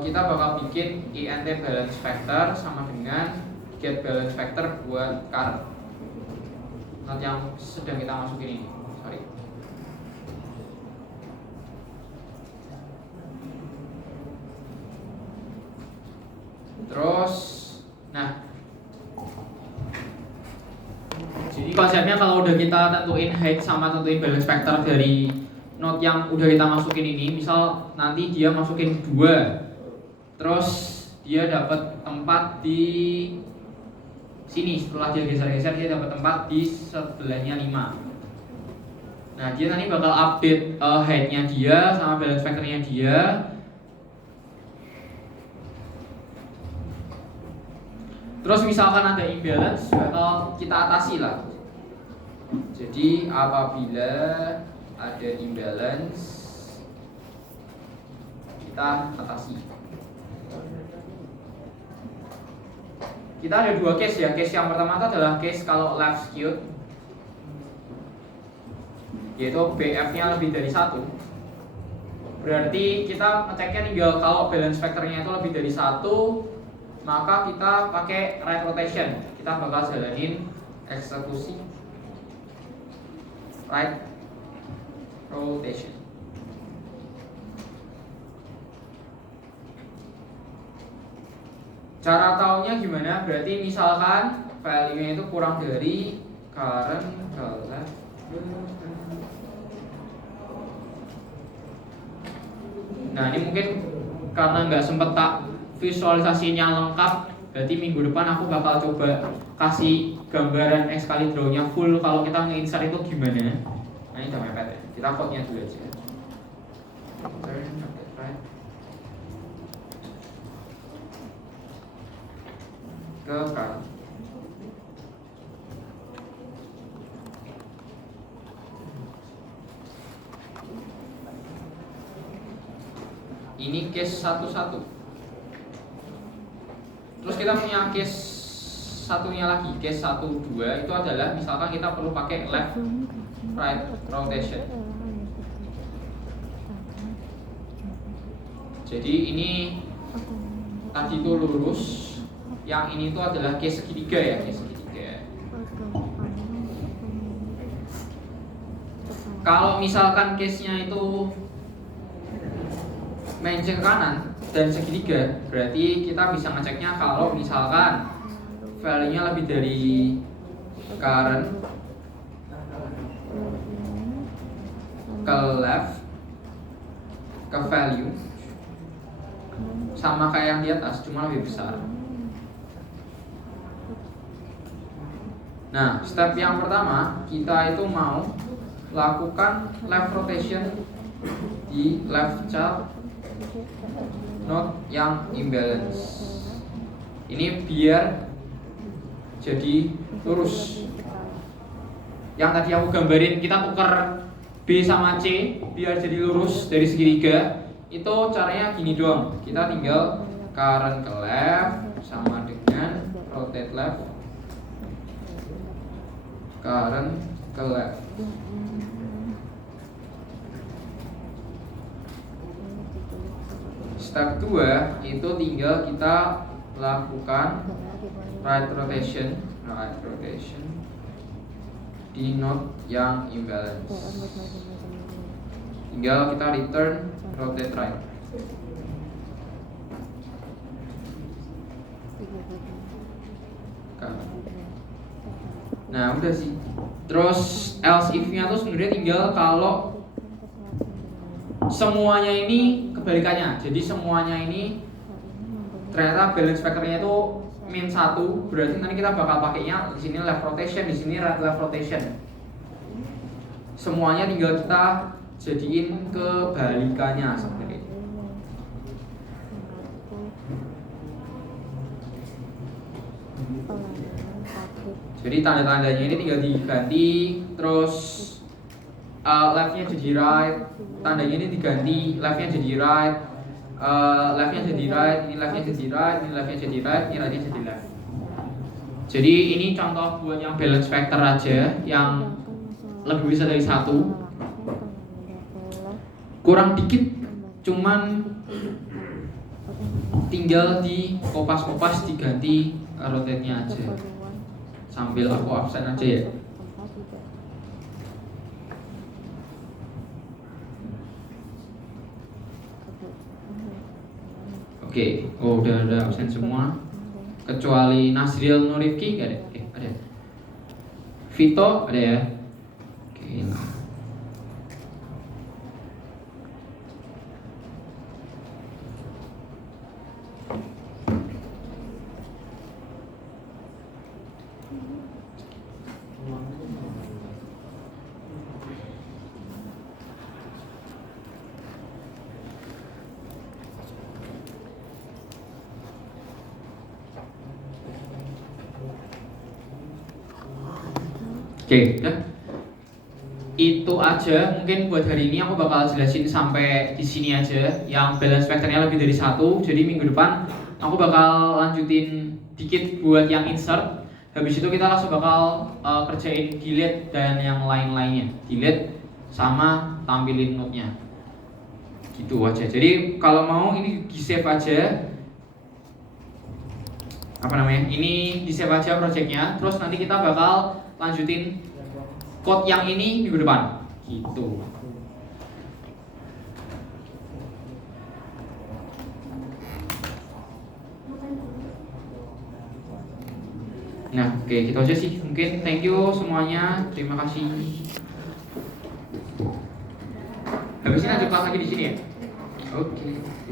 Kita bakal bikin int balance factor sama dengan get balance factor buat current node yang sedang kita masukin ini. Terus, jadi konsepnya kalau udah kita tentuin height sama tentuin balance factor dari node yang udah kita masukin ini, misal nanti dia masukin 2, terus dia dapat tempat di sini, setelah dia geser-geser dia dapat tempat di sebelahnya 5. Nah, dia nanti bakal update height-nya dia sama balance factor-nya dia. Terus misalkan ada imbalance, bakal kita atasi lah. Jadi apabila ada imbalance, kita atasi. Kita ada 2 case ya. Case yang pertama itu adalah case kalau left skewed, yaitu BF-nya lebih dari 1. Berarti kita ngeceknya tinggal kalau balance factor-nya itu lebih dari 1, maka kita pakai right rotation. Kita bakal jalanin eksekusi right rotation. Cara taunya gimana? Berarti misalkan value-nya itu kurang dari current ke left. Nah, ini mungkin karena nggak sempet tak visualisasinya lengkap, berarti minggu depan aku bakal coba kasih gambaran X kali draw-nya full kalau kita nge-insert itu gimana. Nah, ini udah mepet ya. Kita code-nya dulu aja. Ke current. Ini case 11. Terus kita punya case satunya lagi, case 12 itu adalah misalkan kita perlu pakai left right rotation. Jadi ini tadi itu lurus, yang ini itu adalah case segitiga ya, case segitiga. Kalau misalkan case-nya itu menceng kanan dan segitiga, berarti kita bisa ngeceknya kalau misalkan value-nya lebih dari current ke left ke value sama kayak yang di atas, cuma lebih besar. Nah, step yang pertama kita itu mau lakukan left rotation di left child node yang imbalance. Ini biar jadi lurus. Yang tadi aku gambarin kita tukar B sama C biar jadi lurus dari segitiga. Itu caranya gini doang. Kita tinggal current ke left sama dengan rotate left, current ke left. Step 2 itu tinggal kita lakukan right rotation di node yang imbalance. Tinggal kita return rotate right. Nah, udah sih. Terus else if-nya tuh sebenarnya tinggal kalau semuanya ini kebalikannya. Jadi semuanya ini ternyata balance factor-nya itu min 1, berarti nanti kita bakal pakainya di sini left rotation, di sini right left rotation. Semuanya tinggal kita jadiin kebalikannya seperti itu. Jadi tanda-tandanya ini tinggal diganti, terus left-nya jadi right, tandanya ini diganti, left-nya jadi right, left-nya jadi right, ini left-nya jadi right, ini left-nya jadi right, ini right-nya jadi left. Jadi ini contoh buat yang balance factor aja, yang lebih bisa dari 1, kurang dikit, cuman tinggal di kopas-kopas diganti rotate-nya aja. Sambil aku absen aja ya. Oke, oh udah ada absen semua. Kecuali Nasril Nurifki nggak ada? Ada. Vito ada ya? Oke. Oke, udah. Itu aja mungkin buat hari ini aku bakal jelasin sampai di sini aja. Yang balance factor-nya lebih dari 1. Jadi minggu depan aku bakal lanjutin dikit buat yang insert. Habis itu kita langsung bakal kerjain delete dan yang lain-lainnya. Delete sama tampilin note-nya. Gitu aja. Jadi kalau mau ini di-save aja. Ini di-save aja project-nya. Terus nanti kita bakal lanjutin code yang ini minggu depan gitu. Nah, oke, gitu aja sih. Mungkin thank you semuanya. Terima kasih. Habis ini lanjut kelas lagi di sini ya. Oke.